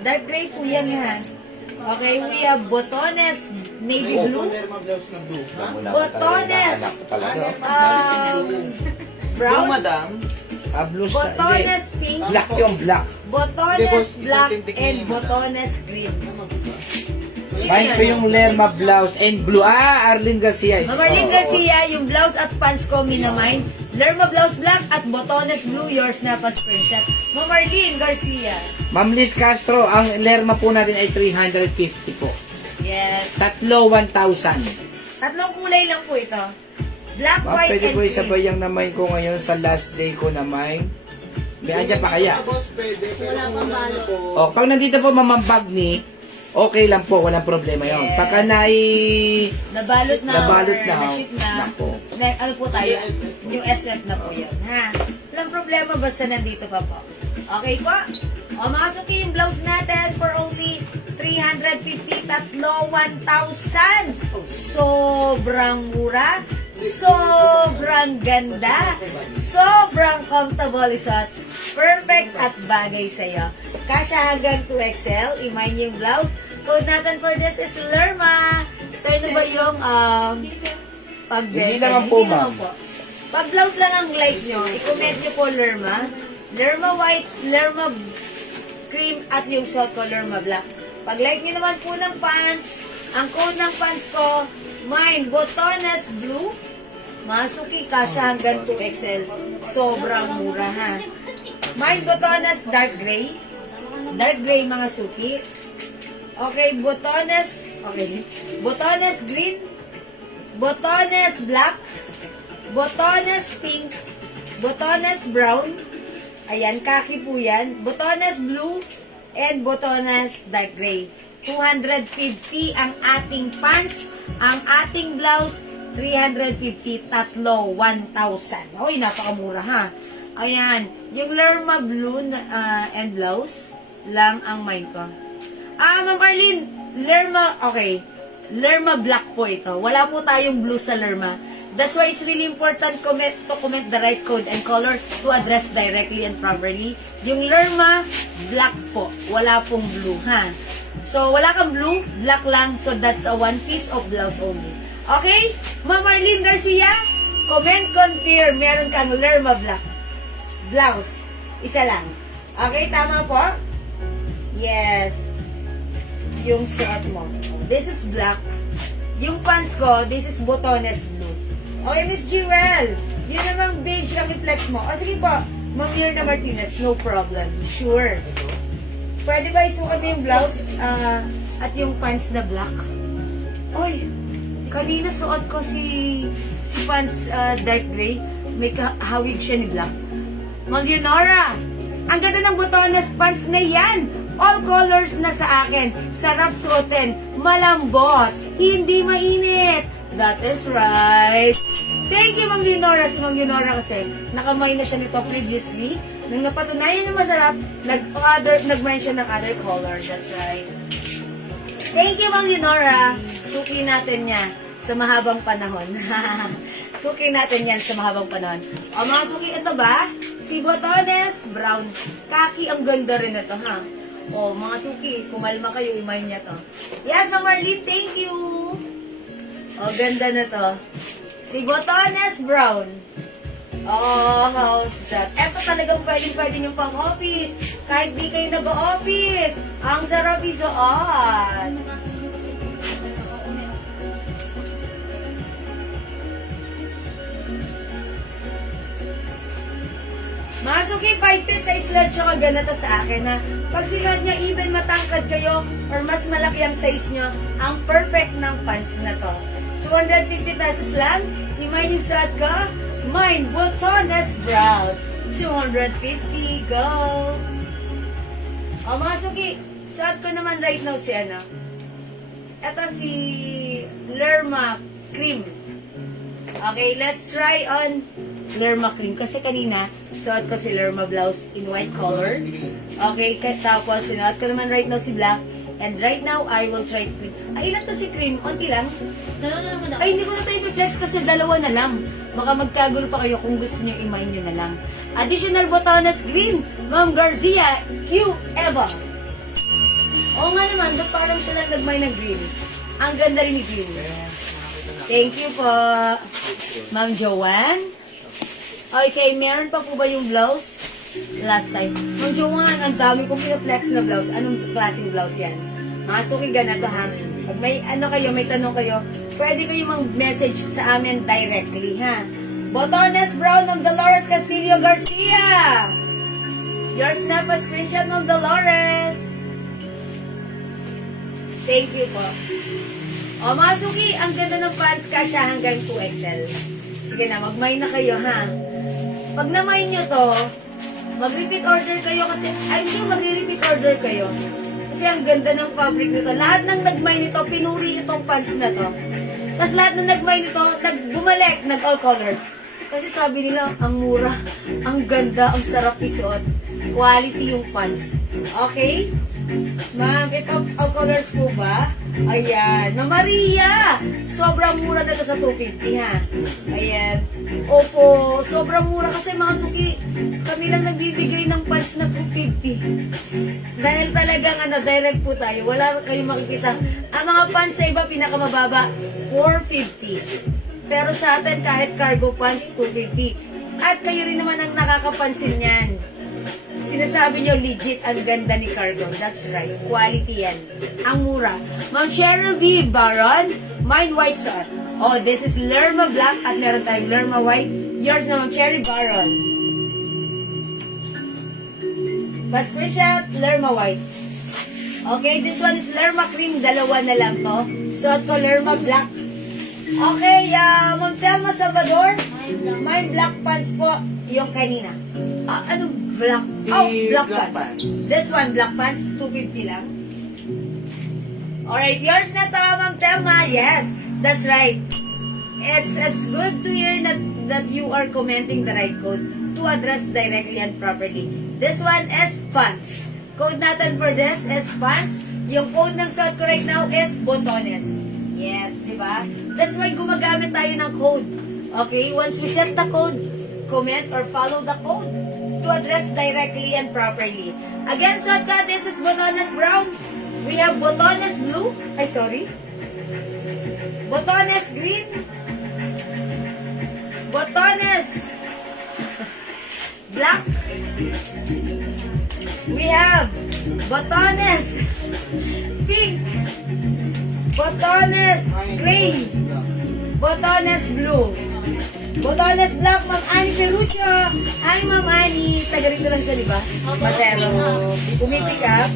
Dark gray po yan ha. Okay, we have botones navy blue. Lerma blouse na blue. Botones. Anak ko talaga. Blue, Brown. madam. Blues na. Botones pink. Black yung black. Botones black and botones green. Mine ko yung Lerma blouse and blue. Arlene Garcia. Ma'am Arlene Garcia, yung blouse at pants ko, minamine. Lerma blouse black at botones blue, yours na pa screenshot. Ma'am Arlene Garcia. Ma'am Liz Castro, ang Lerma po natin ay 350 po. Yes. Tatlo 1,000. Tatlong kulay lang po ito. Black, Ma'am, white, pwede and po green. isabay yung namay ko ngayon sa last day ko na mine. May andyan pa kaya? Boss, pwede. Pero Wala kung pang wala na balot. po. O, pag nandito po mamambag ni, okay lang po, walang problema yun. Yes. Pagka Nabalot na. Nabalot or na. na-ship na. Nako. Ano po tayo? Yung SF. Yung SF na po yun. Ha? Walang problema basta nandito pa po. Okay po? O mga suki, yung blouse natin for only 350, tatlo 1,000. Sobrang mura. Sobrang ganda. Sobrang comfortable isuot. Perfect at bagay sa'yo. Kasya hanggang 2XL. Imagine yung blouse. Code natin for this is Lerma. Pero ba yung pag Hindi naman po, ma'am. Pag blouse lang ang like nyo, i-comment nyo po Lerma. Lerma white, Lerma cream at yung suot ko Lerma black. Pag like nyo naman po ng pants, ang code ng pants ko, mine, botones blue. Masuki kasya hanggang 2XL. Sobrang mura ha. Mine, botones dark gray. Dark gray mga suki. Okay, botones. Okay. Botones green. Botones black. Botones pink. Botones brown. Ayan, kaki po yan. Botones blue. And botones dark gray. 250 ang ating pants. Ang ating blouse, 350. Tatlo, 1,000. Oy, napakamura ha. Ayan. Yung Lerma blue and blouse lang ang mine ko. Ma'am Arlene, Lerma, okay. Lerma black po ito. Wala po tayong blue sa Lerma. That's why it's really important to comment the right code and color to address directly and properly. Yung Lerma, black po. Wala pong blue, ha? So, wala kang blue, black lang. So, that's a one piece of blouse only. Okay? Ma'am Arlene Garcia, comment, confirm. Meron kang Lerma black. Blouse. Isa lang. Okay, tama po? Yes. Yung suot mo. This is black. Yung pants ko, this is botones blue. Okay, Miss Jewel. Yun namang beige ang i-flex mo. O sige po, Ma'am Mirna Martinez, no problem. Sure. Pwede ba isukat mo yung blouse at yung pants na black? Oy, kanina suot ko si pants dark gray. May hawig siya ni black. Ma'am Leonora, ang ganda ng botones pants na yan. All colors na sa akin. Sarap suotin. Malambot. Hindi mainit. That is right. Thank you, Ma'am Leonora. Si Ma'am Leonora kasi nakamay na siya nito previously. Nang napatunayan na masarap, nag-mention ng other color. That's right. Thank you, Ma'am Leonora. Suki natin niya sa mahabang panahon. Suki natin yan sa mahabang panahon. O mga suki, ito ba? Si Botones, brown. Kaki, ang ganda rin ito, ha? O, mga suki, kumalma kayo, imayin niya to. Yes, Ma'am Marlene, thank you. O, ganda na to. Si Botones, brown. Oh, how's that? Ito talagang pwede nyo pang office. Kahit di kayo nag-office. Ang sarap isuot. Masuki, 5 feet size lang tsaka ganito sa akin na pag sinuot nyo, even matangkad kayo or mas malaki ang size nyo, ang perfect ng pants na to. 250 pesos lang. Imay yung suot ko. Mine, Botones brown. 250, go! O mga suki, suot ko naman right now si ano. Ito si Lerma cream. Okay, let's try on Lerma cream. Kasi kanina, suot ko si Lerma blouse in white color. Okay, tapos sinuot ko naman right now si black. And right now, I will try cream. Ay, ilan to si cream? Unti lang. Dalawa na naman ako. Ay, hindi ko na tayo i-flex kasi dalawa na lang. Baka magkagulo pa kayo kung gusto nyo i-mine nyo na lang. Additional botones green, Ma'am Garcia, Q. Eva. Oo nga naman, ba't parang siya lang nag-mine ng green? Ang ganda rin ni green. Thank you po. Ma'am Joanne. Okay, meron pa po ba yung blouse? Last time. Ma'am Joanne, ang dami kong pinaflex na blouse. Anong klaseng blouse yan? Mga suki ganito ha. Pag may ano kayo, may tanong kayo, pwede kayo mag-message sa amin directly ha. Botones Brown ng Dolores Castillo Garcia. Your snap a screenshot ng Dolores. Thank you po. O mga suki, ang ganda ng pants kasya hanggang 2XL. Sige na, mag-mine na kayo ha. Pag na-mine nyo to, mag-repeat order kayo kasi, ay hindi mag-repeat order kayo. Kasi ang ganda ng fabric nito. Lahat ng nag-mine nito, pinuri itong pants na to. Tapos lahat ng nag-mine nito, bumalik, nag-all colors. Kasi sabi nila, ang mura, ang ganda, ang sarap isuot. Quality yung pants. Okay? Ma'am, ito all colors po ba? Ayan. Ma'am Maria, sobrang mura na to sa 250 ha. Ayan. Opo, sobrang mura kasi mga suki, kami lang nagbibigay ng pants na 250. Dahil talagang direct po tayo, wala kayong makikita. Ang mga pants sa iba pinakamababa, 450. Pero sa atin kahit cargo pants, 250. At kayo rin naman ang nakakapansin yan. Sinasabi nyo, legit, ang ganda ni cargo. That's right. Quality yan. Ang mura. Ma'am Cheryl B. Baron, mine white suot. Oh, this is Lerma Black at meron tayong Lerma White. Yours na Ma'am Cherry Baron. Pa-screenshot, Lerma White. Okay, this one is Lerma Cream. Dalawa na lang to. Suot ko Lerma Black. Okay, Ma'am Telma Salvador. Mine black pants po. Yung kanina. Anong black? Oh, black pants. This one, black pants, 250 lang. Alright, yours na to, Ma'am Telma. Yes, that's right. It's good to hear that you are commenting the right code to address directly and properly. This one is pants. Code natin for this is pants. Yung code ng suot ko right now is botones. Yes, di ba? That's why gumagamit tayo ng code. Okay, once we set the code, comment or follow the code to address directly and properly. Again, suot ka, this is botones brown. We have botones blue. Ay, sorry. Botones green. Botones black. We have botones pink. Botones gray. Botones blue. Botones black, Ma'am Annie Perucho. Hi, Ma'am Annie. Taga rito lang siya, di ba? Matero. Pumipick up.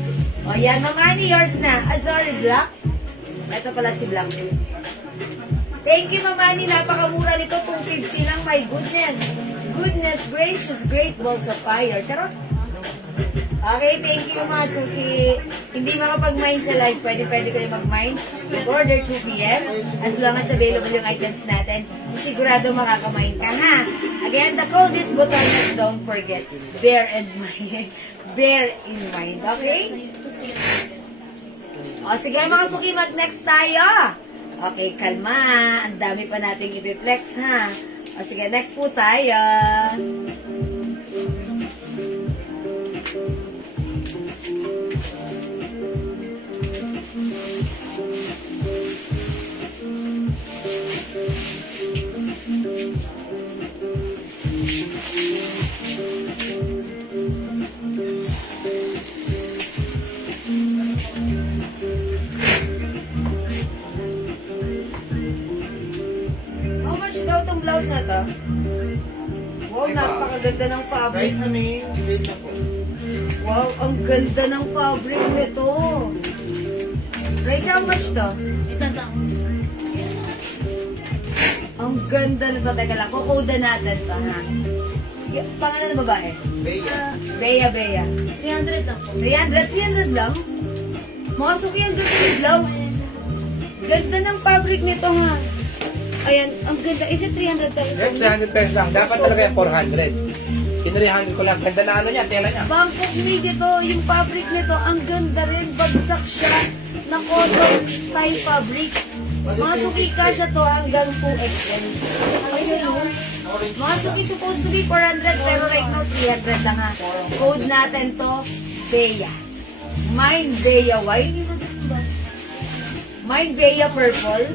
O, yan, Ma'am Annie, yours na. Sorry, black. Ito pala si black. Thank you, Ma'am Annie. Napakamura nito. 250 lang. My goodness. Goodness gracious. Great balls of fire. Charot. Okay, thank you, mga suki. Hindi makapag-mine sa live. Pwede kayo mag-mine. Mag-order 2 p.m. As long as available yung items natin, sigurado makaka-mine ka, ha? Again, the code is botones. Don't forget. Bear in mind. Bear in mind. Okay? O, sige, mga suki, mag-next tayo. Okay, kalma. Ang dami pa nating i-flex, ha? O, sige, next po tayo. Blouse na to. Wow, napakaganda ng fabric. Price namin, wait na po. Wow, ang ganda ng fabric nito. Price, how much to? Itatang. Ang ganda nito. Teka lang, kukoda natin to, ha? Pangalan ng babae? Bea. Bea. 300 lang po. 300 lang? Mga suki, ang ganda ng blouse. Ganda ng fabric nito ha. Ayan, ang ganda. Is it 300 pesos? Yes, 300 pesos lang. Dapat talaga yung 400. In 300 ko lang. Ganda na ano niya, tela niya. Bangkok made ito, yung fabric nito, ang ganda rin. Bagsak siya na cotton style fabric. Mga suki ka siya to hanggang 2XL. Ayun o. Mga suki supposed to be 400 pero right now 300 lang ha. Code natin to, Bea. Mine Bea White. Mine Bea Purple.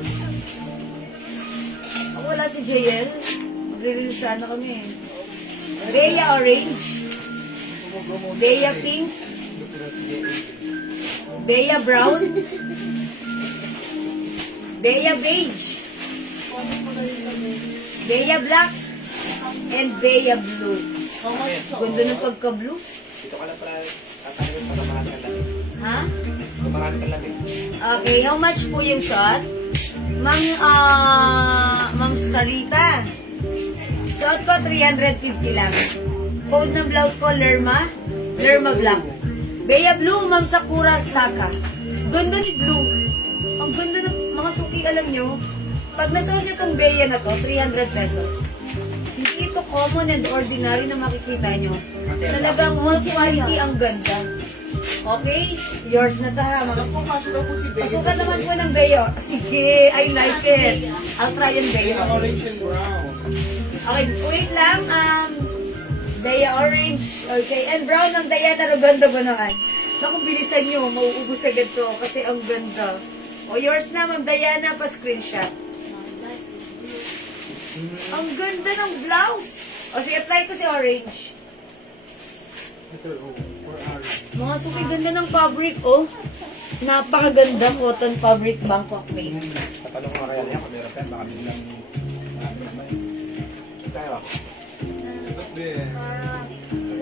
Oh, wala si JL. Magre-release sana kami eh. Bea Orange. Bea Pink. Bea Brown. Bea Beige. Bea Black. And Bea Blue. Ganda ng pagka-blue. Dito ka lang pala. Tatanggalin pa marami ka lang. Ha? Marami ka lang. Okay, how much po yung shot? Ma'am Starita. Suot ko 350 lang. Code ng blouse ko, Lerma. Lerma Black. Bea Blue, Ma'am Sakura Saka. Ganda ni Blue. Ang ganda ng mga suki, alam nyo. Pag nasuot nyo tong Bea na to, 300 pesos. Hindi ito common and ordinary na makikita nyo. Talagang whole quality ang ganda. Okay? Yours na to ha. Mga Pumasok daw po si Bea. pasukan naman po ng Bea. Sige, I like it. I'll try yung Bea. Orange and brown. Okay, wait lang. Bea orange. Okay, and brown ang Diana Roganda Banaan. Naku, bilisan nyo. Mauubos agad to kasi ang ganda. O, yours na, Ma'am Diana, pa-screenshot. Ang ganda ng blouse. O, sige, apply ko si orange. Ito, for orange. Mga suki, ganda ng fabric, oh. Napakaganda cotton fabric Bangkok made. Tatanong ko kaya niya kung meron pa. Baka biglang marami naman. Tayo. Ito, Bea.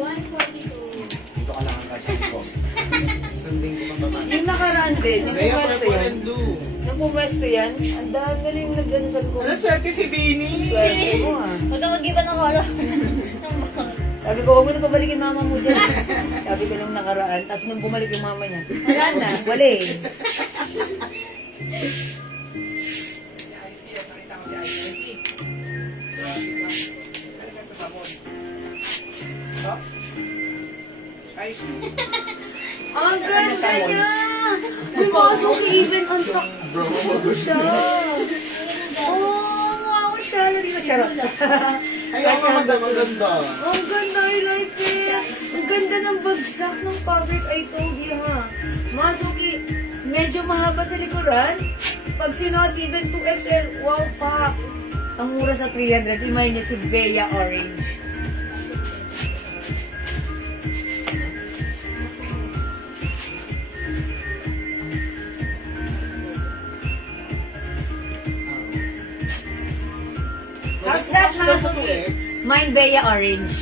142. Dito ka lang ang kasi ko. Sanding ko pang babae. Yung nakaraan din, yung Bea, pumwesto purple yan. and blue. Yung pumwesto yan, ang dami rin nagdansan ko. Ano, swerte si Bini? Swerte mo ah. Huwag ka mag-iba ng color. Sabi ko, huwag mo na pabalikin mama mo dyan. Sabi ko nung nakaraan, tapos nung bumalik yung mama niya, wala na, wala eh. Ang ganda niya! Pumasok even on top. Ano siya? Oh, wow siya. Lari na charot. Ayaw nga madam, ang ganda. Ang ganda, I like it. Ang ganda ng bagsak ng fabric, I told you ha. Masuki, medyo mahaba sa likuran. Pag sinuot, even 2XL, wow, fuck. Ang mura sa 300, imay niya si Bea Orange. How's that, mga suki? Mine, Bea Orange.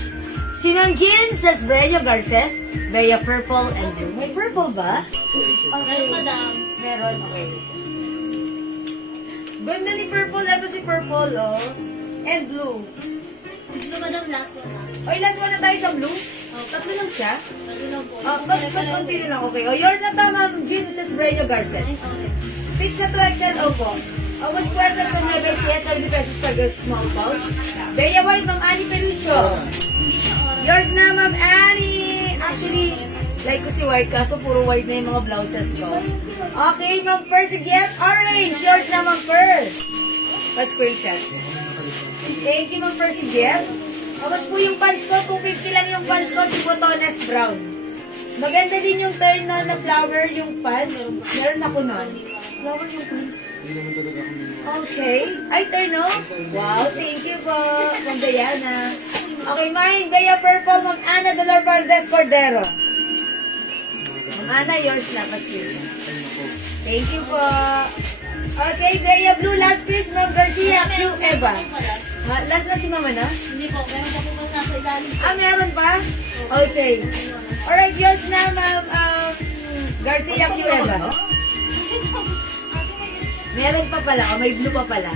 Si Ma'am Jean says Brea Garces, Bea Purple and Blue. May purple ba? Meron madam. Meron, okay. Ganda ni Purple. Ito si Purple, oh. And Blue. Gusto madam last one na. Okay, last one na tayo sa Blue. Tatlo lang siya. Ano lang po. Ba't continue lang, okay. Oh, yours na to, Ma'am Jean says Brea Garces. Fit sa 2XL, opo. One person sa Nueva Ecija, 70 pesos per small pouch. Bea White, Ma'am Annie Pelucho. Hindi siya orange. Yours na, Ma'am Annie. Actually, like ko si White, kaso puro white na yung mga blouses ko. Okay, Ma'am Fer, sige. Orange. Yours na, Ma'am Fer. Pa-screenshot. Thank you, Ma'am Fer, sige. How much po yung pants ko? 250 lang yung pants ko, si Botones Brown. Maganda din yung turn na flower yung pants. Meron ako nun. Flower yung pants. Hindi naman talaga kami. Okay. Ay, turn, no? Wow, thank you po, Ma'am Diana. Okay, mine, Bea Purple, Ma'am Ana Dolor Valdez Cordero. Ma'am Ana, yours na, paskin. Thank you po. Okay, Bea Blue, last please, Ma'am Garcia, Blue Eva. Ha, last na si Mama na? Hindi po. Meron pa po mas nasa ilalim. Meron pa? Okay. Alright, yours na, Ma'am Garcia, Blue Eva. Meron pa pala, may blue pa pala.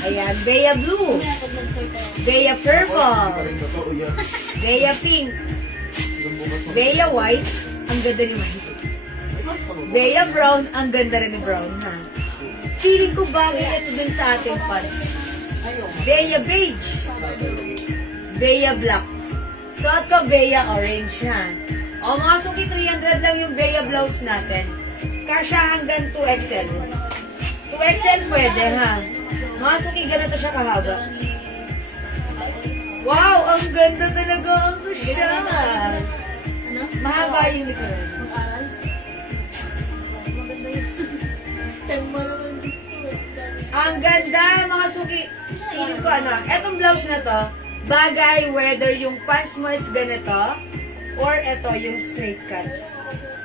Ayan, Bea Blue, Meron pag nag-sort ako. Bea Pa Purple, rin totoo yan. Bea Pink, Yung bukas mo. Bea White, ang ganda ni White. Bea Brown, ang ganda rin ni Brown, ha? feeling ko bagay ito dun sa ating pants. Bea beige. Bea black. Suot ko Bea orange ha. O mga suki, 300 lang yung Bea blouse natin. Kasya hanggang 2XL. 2XL pwede ha. Mga suki, ganito siya kahaba. Wow, ang ganda talaga. Ang sosyal. Ano? Mahaba yung likuran. Mag-aral? Maganda yun. STEM mo naman gusto. Ang ganda, mga suki. Feeling ko ano, etong blouse na to, bagay whether yung pants mo is ganito, or eto, yung straight cut.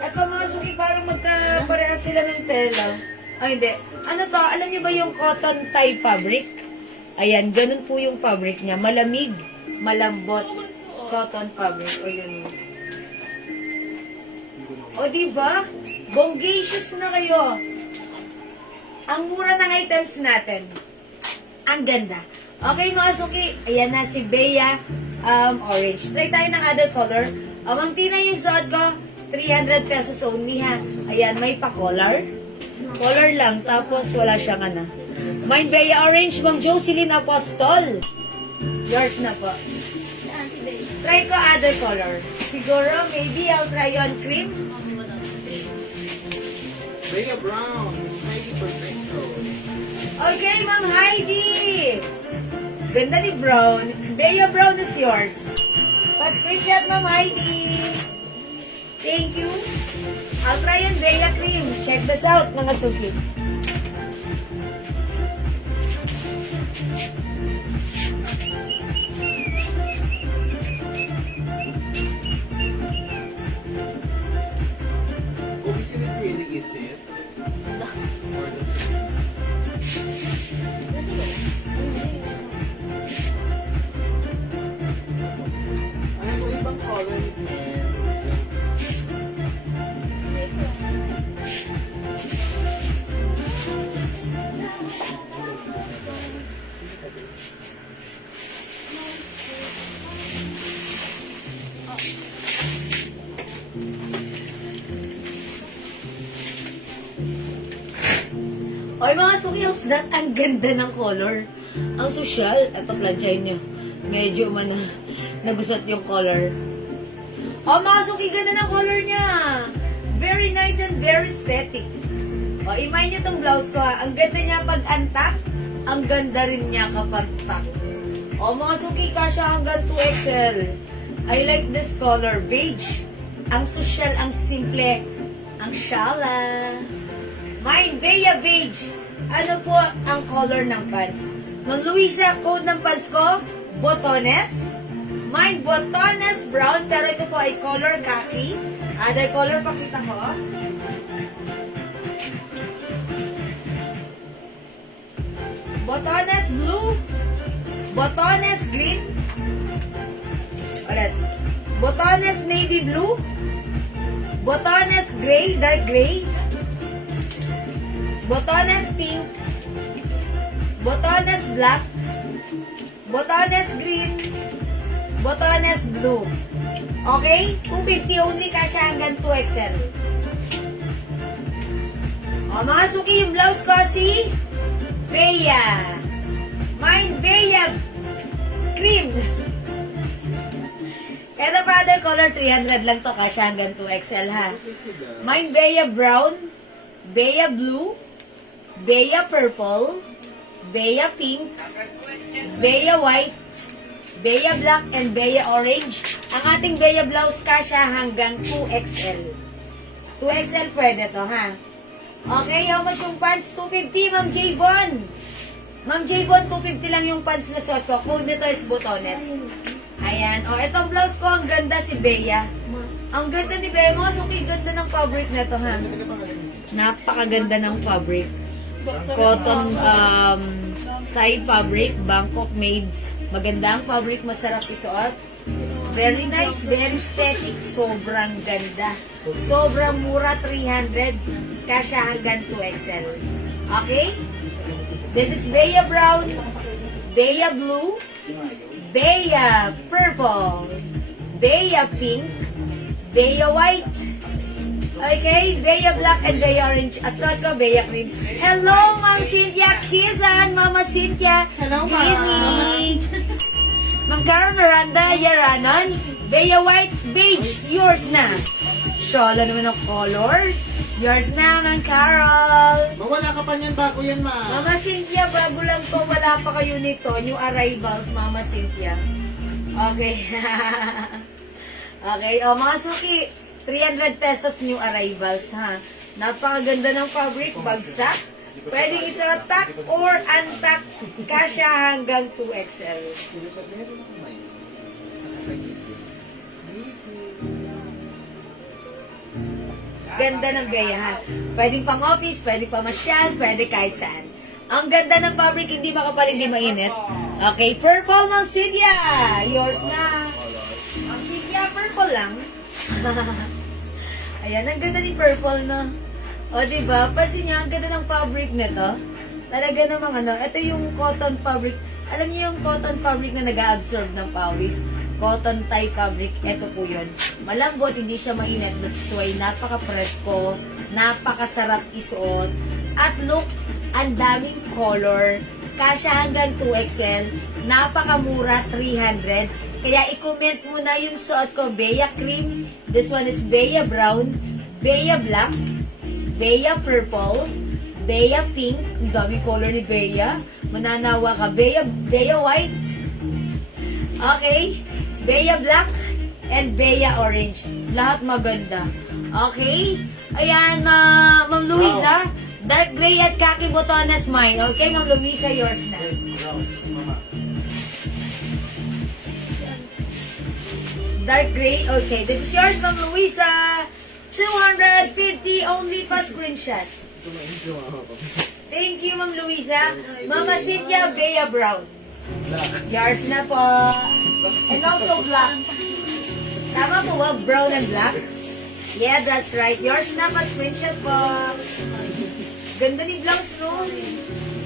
Eto mga suki, parang magkapareha sila ng tela. Ay, hindi. Ano to, alam niyo ba yung cotton tie fabric? Ayan, ganun po yung fabric niya. Malamig, malambot, cotton fabric. O yun. O diba? Bongacious na kayo. Ang mura ng items natin. Ang ganda. Okay mga suki, ayan na si Bea orange. Try tayo ng other color. Ang tina yung suot ko, 300 pesos only ha. Ayan, may pa-color. Color lang, tapos wala siyang ano. Mine Bea orange, Ma'am Jocelyn Apostol. Yours na po. Try ko other color. Siguro, maybe I'll try on cream. Bea Brown. Heidi Perfecto. Okay, Ma'am Heidi. Ganda ni Brown. Bea Brown is yours. Pa-screenshot, Ma'am Heidi. Thank you. I'll try on Bea cream. Check this out, mga suki. Oh, is it really, is it? Or ano ko ibang color ni Ken? Oy mga suki, how's that? Ang ganda ng color. Ang social. Ito, plansyahin nyo. Medyo nagusot yung color. Oh mga suki, ganda ng color niya. Very nice and very aesthetic. O, imay niyo tong blouse ko ha. Ang ganda niya pag antak. Ang ganda rin niya kapag tak. O mga suki, kasya hanggang 2XL. I like this color. Beige. Ang social, ang simple. Ang shala. Mine, Bea Beige. Ano po ang color ng pants? Ma'am Luisa, code ng pants ko, botones. Mine, botones brown, pero ito po ay color khaki. Other color, pakita ko. Botones blue. Botones green. Ulit. Botones navy blue. Botones gray, dark gray. Botones pink, botones black, botones green, botones blue. Okay? 250 only, kasya hanggang 2XL. O mga suki, yung blouse ko si Bea. Mine Bea cream. Ito pa other color, 300 lang to, kasya hanggang 2XL ha. Mine Bea brown, Bea blue, Bea purple, Bea pink, Bea white, Bea black, and Bea orange. Ang ating Bea blouse kasya hanggang 2XL. 2XL pwede to, ha? Okay, how much yung pants? 250, Ma'am Javon. Ma'am Javon, 250 lang yung pants na suot ko. Kung nito is botones. Ayan. O, itong blouse ko, ang ganda si Bea. Ang ganda ni Bea. Mga suki, ganda ng fabric na to, ha? Napakaganda ng fabric. Cotton tie fabric, Bangkok made. Maganda ang fabric, masarap isuot. Very nice, very aesthetic, sobrang ganda. Sobrang mura, 300. Kasya hanggang 2XL. Okay? This is Bea brown, Bea blue, Bea purple, Bea pink, Bea white. Okay, Bea black and Bea orange. At suot ko, Bea cream. Hello, Ma'am Ma'am Cynthia Kizan, Mama Cynthia. Hello, Ma'am. Greeny. Ma'am Karen Miranda, Yaranon. Bea White, beige, yours na. Shola naman ang color. Yours na, Ma'am Carol. Mawala ka pa niyan, bago yan, ma. Mama Cynthia, bago lang to, wala pa kayo nito. New arrivals, Mama Cynthia. Okay. Okay, o mga suki, 300 pesos new arrivals, ha? Napakaganda ng fabric, bagsak. Pwedeng isa-tack or untack, kasya hanggang 2XL. Ganda ng gaya, ha? Pwedeng pang office, pwedeng pang masyal, pwede kahit saan. Ang ganda ng fabric, hindi makapal, hindi mainit. Okay, purple, Ma'am Cynthia. Yours na. Ma'am Cynthia, purple lang. Ayan, ang ganda ni purple, no? O, diba? Pansin niyo, ang ganda ng fabric nito. Talaga namang ano, ito yung cotton fabric. Alam niyo yung cotton fabric na nag-absorb ng pawis? Cotton tie fabric, ito po yun. Malambot, hindi siya mainit. That's why napaka-presko, napakasarap isuot. At look, ang daming color. Kasya hanggang 2XL. Napakamura, 300. Kaya i-comment mo na yung suot ko, Bea Cream. This one is Bea Brown, Bea Black, Bea Purple, Bea Pink. Ang dami color ni Bea. Mananawa ka. Bea White. Okay? Bea Black and Bea Orange. Lahat maganda. Okay? Ayan, Ma'am Luisa. Dark gray at khaki botones mine. Okay, Ma'am Luisa, yours na. Dark gray. Okay, this is yours, Ma'am Luisa. 250 only pa screenshot. Thank you, Ma'am Luisa. Mama Cynthia, Bea Brown. Yours na po. And also black. Tama po ba? Brown and black? Yeah, that's right. Yours na pa screenshot po. Ganda ni blouse, no?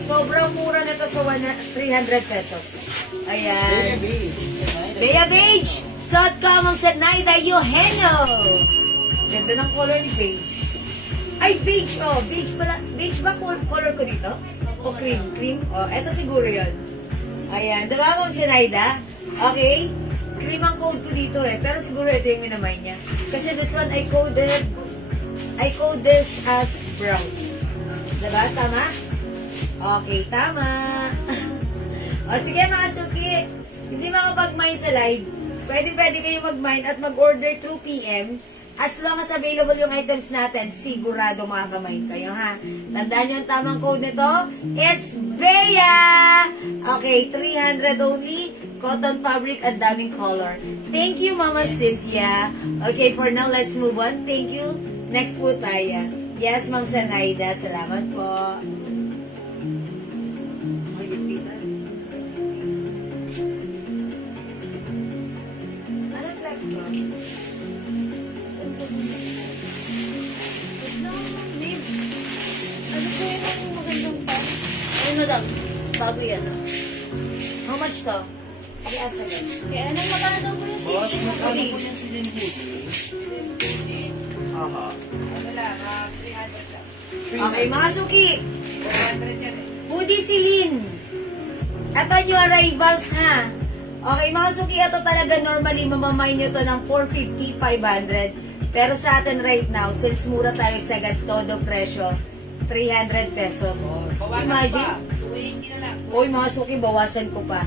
Sobrang mura na to sa 300 pesos. Ayan. Bea Beige. Suot ko ang Zenaida Eugenio. Ganda ng color ni beige. Ay, beige. Oh, beige pala. Beige ba color ko dito? O cream? Cream? Oh, eto siguro yun. Ayan. Diba Ma'am Zenaida? Okay. Cream ang code ko dito eh. Pero siguro ito yung minamay niya. Kasi this one I code this as brown. Diba? Tama? Okay, tama. O sige mga suki. Hindi makapag-mine sa live. Pwede kayo mag-mine at mag-order through PM. As long as available yung items natin, sigurado makaka-mine kayo, ha? Tandaan nyo ang tamang code nito. It's Bea! Okay, 300 only. Cotton fabric at daming color. Thank you, Mama Cynthia. Okay, for now, let's move on. Thank you. Next po tayo. Yes, Ma'am Zenaida. Salamat po. Anong flex ko? Ano po yung magandang pa? Ano lang, bago yan. How much to? Pakiasa lang. Kaya anong magkano daw po yung Boss, sige? magkano po yung silin hoodie? Aha. Ano lang, 300 lang. Okay, mga suki. 400 yan eh. Hoodie Celine. Ito yung arrivals, ha? Okay, mga suki, ito talaga normally mamamay nyo to ng 450, 500. Pero sa atin right now, since mura tayo sa todo presyo, 300 pesos. Oh, bawasan Imagine. pa. 280 na lang. Oy, mga suki, bawasan ko pa.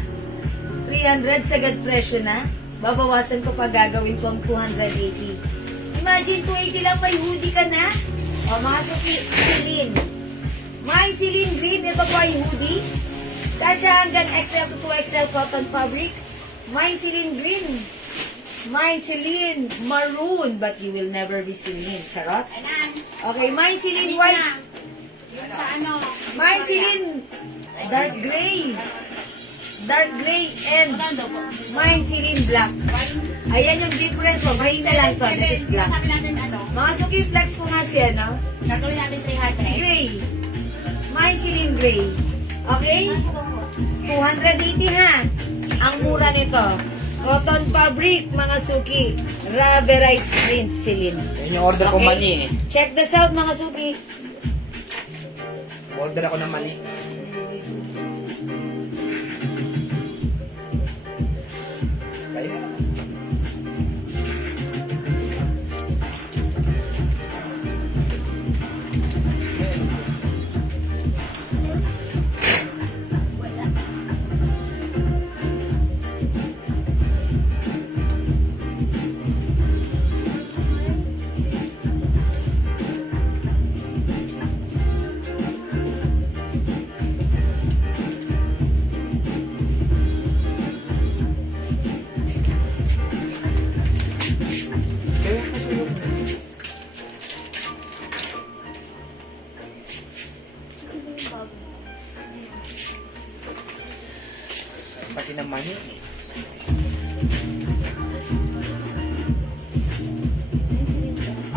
300 sagad presyo na. Babawasan ko pa, gagawin kong 280. Imagine, 280 lang may hoodie ka na. O, mga suki, Celine. Mine Celine Green, ito po ay hoodie. Kasya hanggang XL to 2XL cotton fabric. Mine Celine Green. Mine Celine Maroon, but you will never be Celine. Charot. Ayan. Okay, mine Celine White. Yung sa ano? Mine Celine Dark Gray. Dark Gray and Magkano daw po? mine Celine Black. Ayan yung difference. So, gray na lang to. This is black. Sabi natin ano? Mga suki flex ko nga siya, no? Gagawin natin 300. Gray. Mine Celine Gray. Okay? 280 ha. Ang mura nito. Cotton fabric, mga suki. Rubberized print, Celine. Yan yung order ko Okay. mani eh. Check this out, mga suki. Order ako ng mani. Kayo na naman. Kaya kasi yung... Pati ng mani.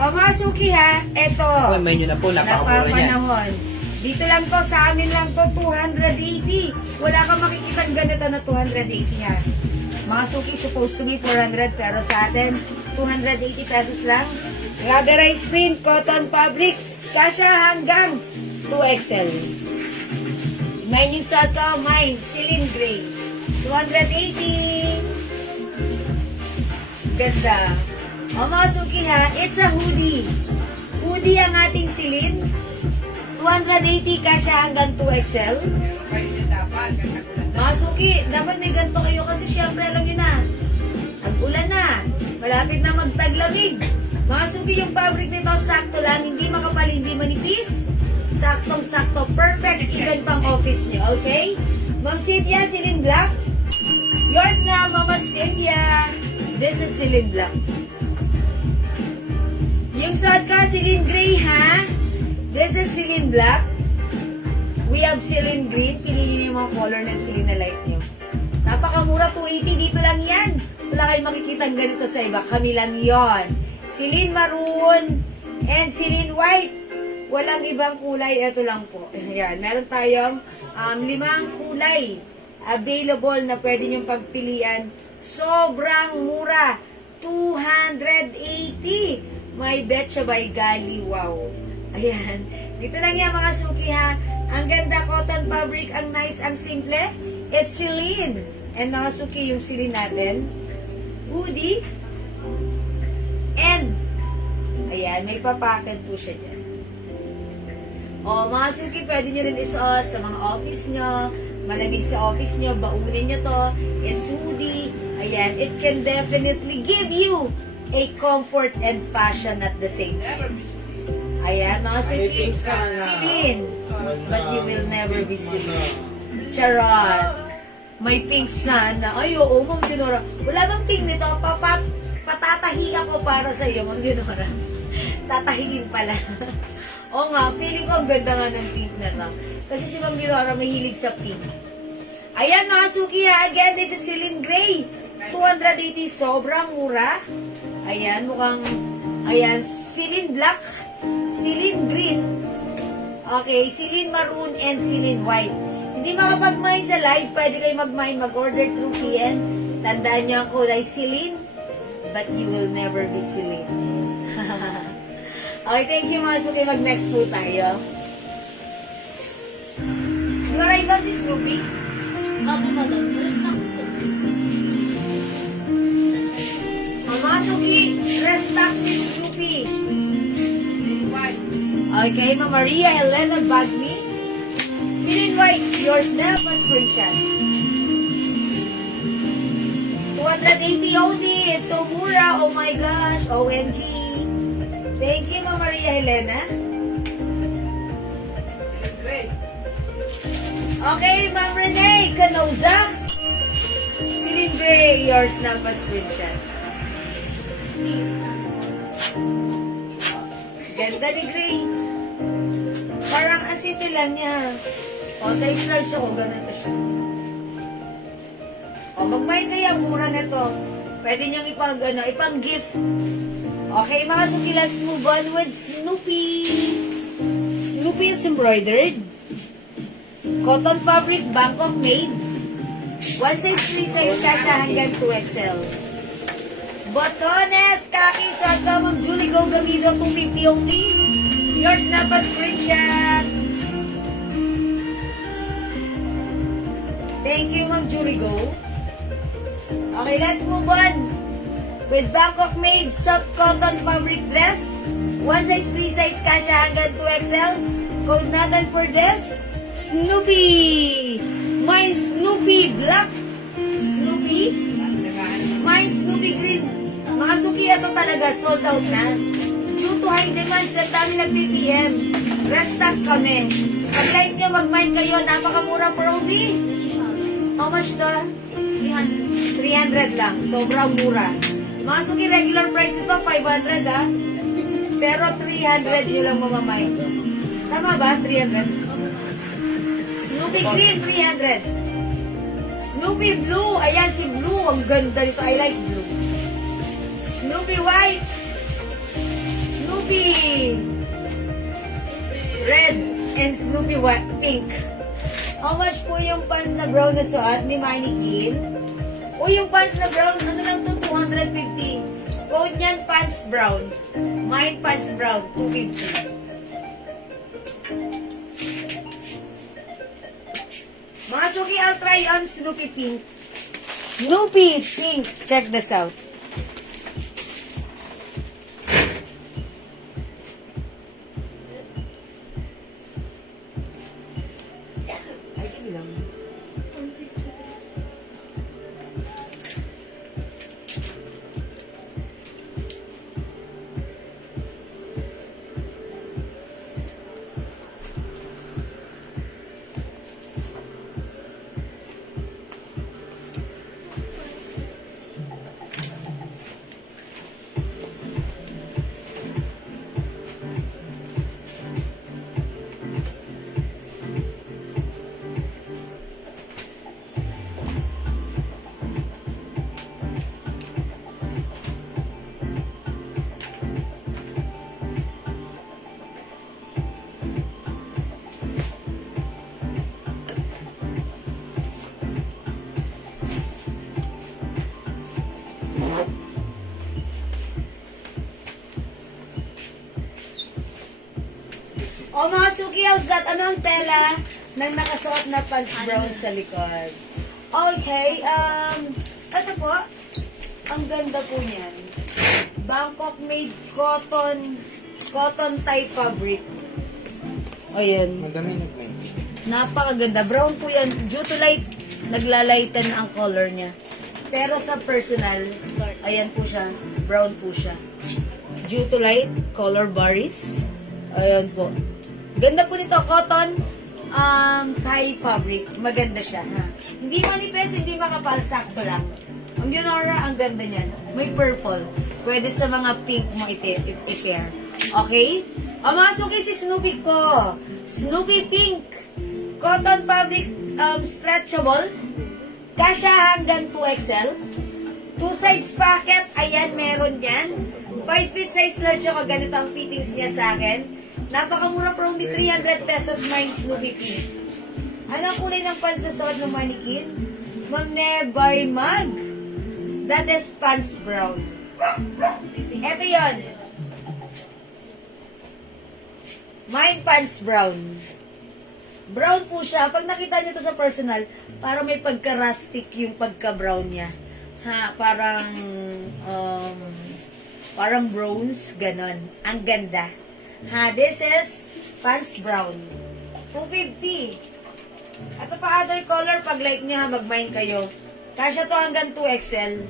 O mga suki ha, eto. Ako, menu na po, napakamura niya. Napapanahon. Dito lang to, sa amin lang to, 280. Wala kang makikita ganito na 280 ha. Mga suki supposed to be 400 pero sa atin, 280 pesos lang. Rubberized print, cotton fabric, kasya hanggang 2XL. Menu sa to, mine, Celine Gray. 280. Ganda. O mga suki ha, it's a hoodie. Hoodie ang ating Celine. 280 kasya hanggang 2XL. Kayo niya dapat. Mga suki, dapat may ganito kayo kasi syempre alam nyo na, tag-ulan na, malapit na magtaglamig. Mga suki, yung fabric nito, sakto lang, hindi makapal, hindi manipis. Saktong-sakto, perfect even pang office nyo, okay? Ma'am Cynthia, Celine Black. Yours na, Mama Cynthia. This is Celine Black. Yung suot ka, Celine Gray, ha? This is Celine Black. We have Celine Green. Pinili niyo yung mga color ng Celine na light niyo. Napakamura, 280. Dito lang yan. Wala kayong makikita ganito sa iba. Kami lang yon. Celine Maroon and Celine White. Walang ibang kulay. Ito lang po. Ayan. Meron tayong 5 kulay available na pwede niyong pagpilian. Sobrang mura. 280. May betcha by Gali. Wow. Ayan. Dito lang yan mga suki ha. Ang ganda, cotton fabric, ang nice, ang simple. It's Celine. And mga suki, yung Celine natin. Hoodie. And, ayan, may papacket po siya dyan. O, mga suki, pwede nyo rin isuot sa mga office nyo. Malamig sa office nyo, baunin nyo to. It's hoodie. Ayan, it can definitely give you a comfort and fashion at the same time. Ayan, mga suki, Celine. But you will never be Celine. Charot. May pink sana. Ay, oo, Ma'am Dinora. Wala bang pink nito? Patatahi ako para sa iyo, Ma'am Dinora. Tatahiin pala. Oo nga, feeling ko ang ganda nga ng pink na to. Kasi si Ma'am Dinora mahilig sa pink. Ayan, mga suki ha. Again, this is Celine Gray. 280, sobrang mura. Ayan, mukhang, ayan, Celine Black, Celine Green, okay, Celine Maroon, and Celine White. Hindi makapag-mine sa live, pwede kayo mag-mine, mag-order through PN. Tandaan nyo ang kulay Celine, but you will never be Celine. Okay, thank you mga suki. Mag-next po tayo. Yung arrival si Snoopy. Ako madam, restock po. Mga suki, restock si Snoopy. Okay, Ma Maria Elena Bagni. Celine White, yours na, pa screenshot. 280 only. It's so mura. Oh my gosh. OMG. Thank you, Ma Maria Elena. Okay, Ma'am Renee Canoza. Celine Gray, yours na, pa screenshot. Ganda ni Gray. Parang asipil lang niya. O, sa large ako, ganito siya. O, magmay kaya, mura na to. Pwede niyang ipang-gift. Okay, mga suki, let's move on with Snoopy. Snoopy is embroidered. Cotton fabric, Bangkok made. 1 size 3 size kasha hanggang 2XL. Botones, kaki, saga, Ma'am Julie Go Gamido, 250 only. Yours na pa screenshot. Thank you, Ma'am Julie Go. Okay, let's move on. With Bangkok Made Soft Cotton Fabric Dress. One size, free size, kasha hanggang 2XL. Code natin for this, Snoopy! Mine Snoopy Black. Snoopy? Mine Snoopy Green. Mga suki ito talaga, sold out na. Due to high demand, sa dami nag-PPM. Restock kami. Pag-like nyo, mag-mine kayo. Napakamura for only. How much to? 300. 300 lang. Sobrang mura. Mga suki, regular price nito, 500 ah. Pero 300 nyo lang mamamine. Tama ba? 300? Snoopy Green, 300. Snoopy Blue. Ayan si Blue. Ang ganda nito. I like blue. Snoopy White. Snoopy Red. And Snoopy White Pink. How much po yung pants na brown na suot ni Mannequin? O yung pants na brown, ano lang to? 250. Code niyan, pants brown. Mine pants brown, 250. Mga suki, I'll try on Snoopy Pink. Snoopy Pink. Check this out. Ay, ilang. O mga suki, how's that? Ano ang tela ng nakasuot na pants brown sa likod? Okay, ito po. Ang ganda po niyan. Bangkok Made Cotton type fabric. Ayan. Madami nag-mine. Napakaganda. Brown po yan. Due to light, naglalighten ang color niya. Pero sa personal, ayan po siya. Brown po siya. Due to light, color varies. Ayan po. Ganda po nito, cotton Thai fabric. Maganda siya. Ha? Hindi manipis, hindi makapal. Sakto lang. Ang Yunora, ang ganda niyan. May purple. Pwede sa mga pink mo i-pair. Okay? O mga suki, si Snoopy ko. Snoopy Pink. Cotton fabric stretchable. Kasha hanggang 2XL. 2 sides packet. Ayan, meron yan. 5 feet size large ako. Ganito ang fittings niya sa akin. Napakamura for only 300 pesos. Mine Snoopy Pink. Ano ang kulay ng pants na suot ng Mannequin? Magne by Mag. That is pants brown. Ito yon. Mine pants brown. Brown po siya. Pag nakita niyo to sa personal, parang may pagka-rustic yung pagka-brown niya. Ha, parang bronze, ganon. Ang ganda. Ha, this is pants brown. 250. Ito pa other color, pag like niya, mag-mine kayo. Kasya to hanggang 2XL.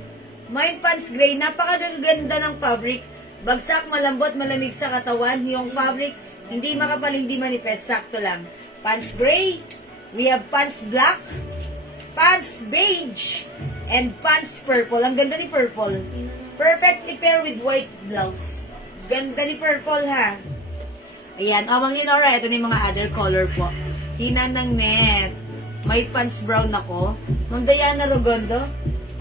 Mine pants gray, napakaganda ng fabric. Bagsak, malambot, malamig sa katawan. Yung fabric, hindi makapal, hindi manipis, sakto lang. Pants gray, we have pants black, pants beige, and pants purple. Ang ganda ni purple. Perfectly pair with white blouse. Ganda ni purple, ha? Ayan. O, Mang Leonora, ito na yung mga other color po. Hina ng net. May pants brown ako. Ma'am Diana Rogondo?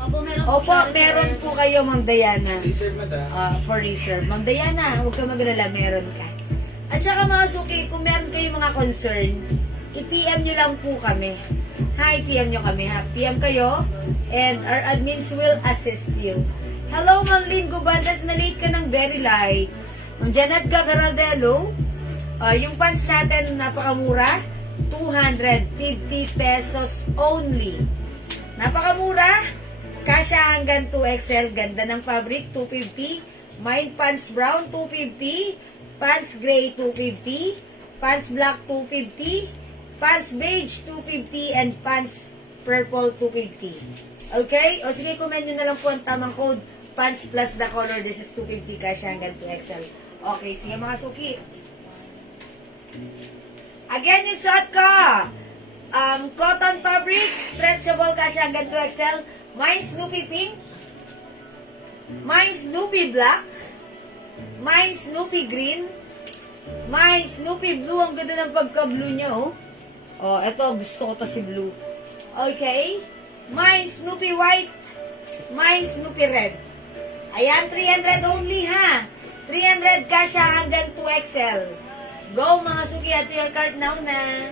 Opo, meron po kayo, Ma'am Diana. Reserve madam. For reserve. Ma'am Diana, huwag ka maglala, meron ka. At saka mga suki, kung meron kayo mga concern, i-PM nyo lang po kami. Ha, i-PM nyo kami, ha? PM kayo, and our admins will assist you. Hello, Ma'am Lynn Gubandas, na late ka ng very light. Ma'am Janet Gagaraldelo, yung pants natin napakamura, 250 pesos only. Napakamura. Kasya hanggang 2XL. Ganda ng fabric, 250. Mine pants brown, 250. Pants gray, 250. Pants black, 250. Pants beige, 250. And pants purple, 250. Okay? O sige, comment nyo na lang po ang tamang code. Pants plus the color. This is 250. Kasya hanggang 2XL. Okay, sige mga suki. Again, yung suot ko. Cotton fabric, stretchable kasya hanggang 2XL. Mine Snoopy pink. Mine Snoopy black. Mine Snoopy green. Mine Snoopy blue. Ang ganda ng pagka-blue niya, oh. Oh, eto, gusto ko to si blue. Okay. Mine Snoopy white. Mine Snoopy red. Ayan, 300 only, ha. 300 kasya hanggang 2XL. Go, mga suki, at your cart now na.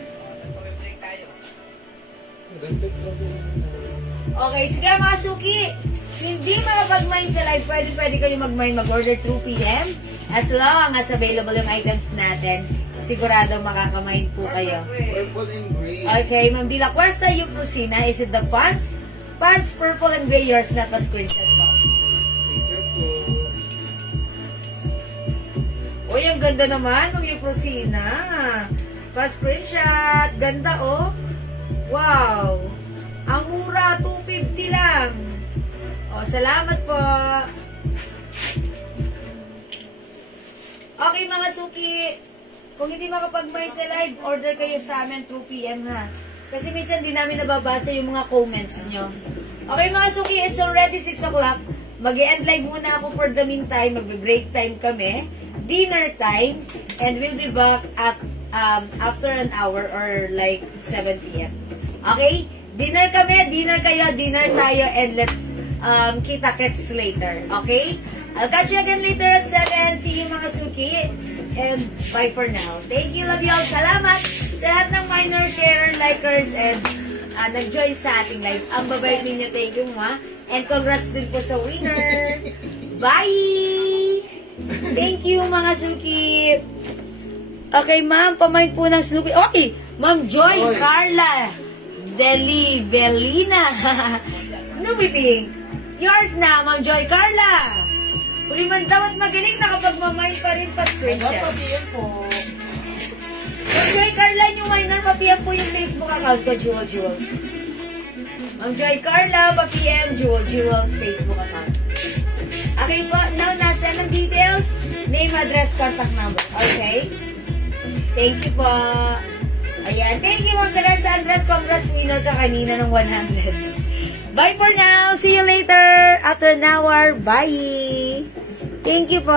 Okay, sige mga suki. Hindi makapag-mine sa live, pwede kayo mag-order through PM. As long as available yung items natin, sigurado makaka-mine po kayo. Purple and gray. Okay, Ma'am Dila Cuesta, yung Lucina, is it the pants? Pants, purple and gray, yours, not a screenshot po. Laser po. Uy, ang ganda naman ng Euprosina. Pa-screenshot. Ganda, oh. Wow. Ang mura, 250 lang. Oh, salamat po. Okay, mga suki. Kung hindi makapag-mine sa live, order kayo sa amin through PM, ha. Kasi minsan di namin nababasa yung mga comments nyo. Okay, mga suki, it's already 6 o'clock. Mag-e-end live muna ako for the meantime. Mag-break time kami. Dinner time, and we'll be back at after an hour or like 7 p.m. Okay? Dinner kami, dinner kayo, dinner tayo, and let's kita-kits later. Okay? I'll catch you again later at 7. See you mga suki. And bye for now. Thank you, love you all. Salamat sa lahat ng minor sharer, likers, and nag-join sa ating live. Ang babait ninyo, thank you, ma. And congrats din po sa winner. Bye! Thank you, mga suki. Okay, ma'am, pamain po ng Snoopy. Okay, Ma'am Joy Oy. Carla Delivelina. Snoopy Pink. Yours na, Ma'am Joy Carla. Huli man daw at magaling nakapag-mamain pa rin pag-screenshot. Papiyan po. Ma'am Joy Carla, yung minor, papiyan po yung Facebook account ko, Jewel Jewels. Ma'am Joy Carla, papiyan, Jewel Jewels Facebook account. Okay po, now nasa ng details, name, address, contact number. Okay? Thank you po. Ayan, thank you Ma'am Teresa Andres. Congrats, winner ka kanina ng 100. Bye for now. See you later. After an hour. Bye. Thank you po.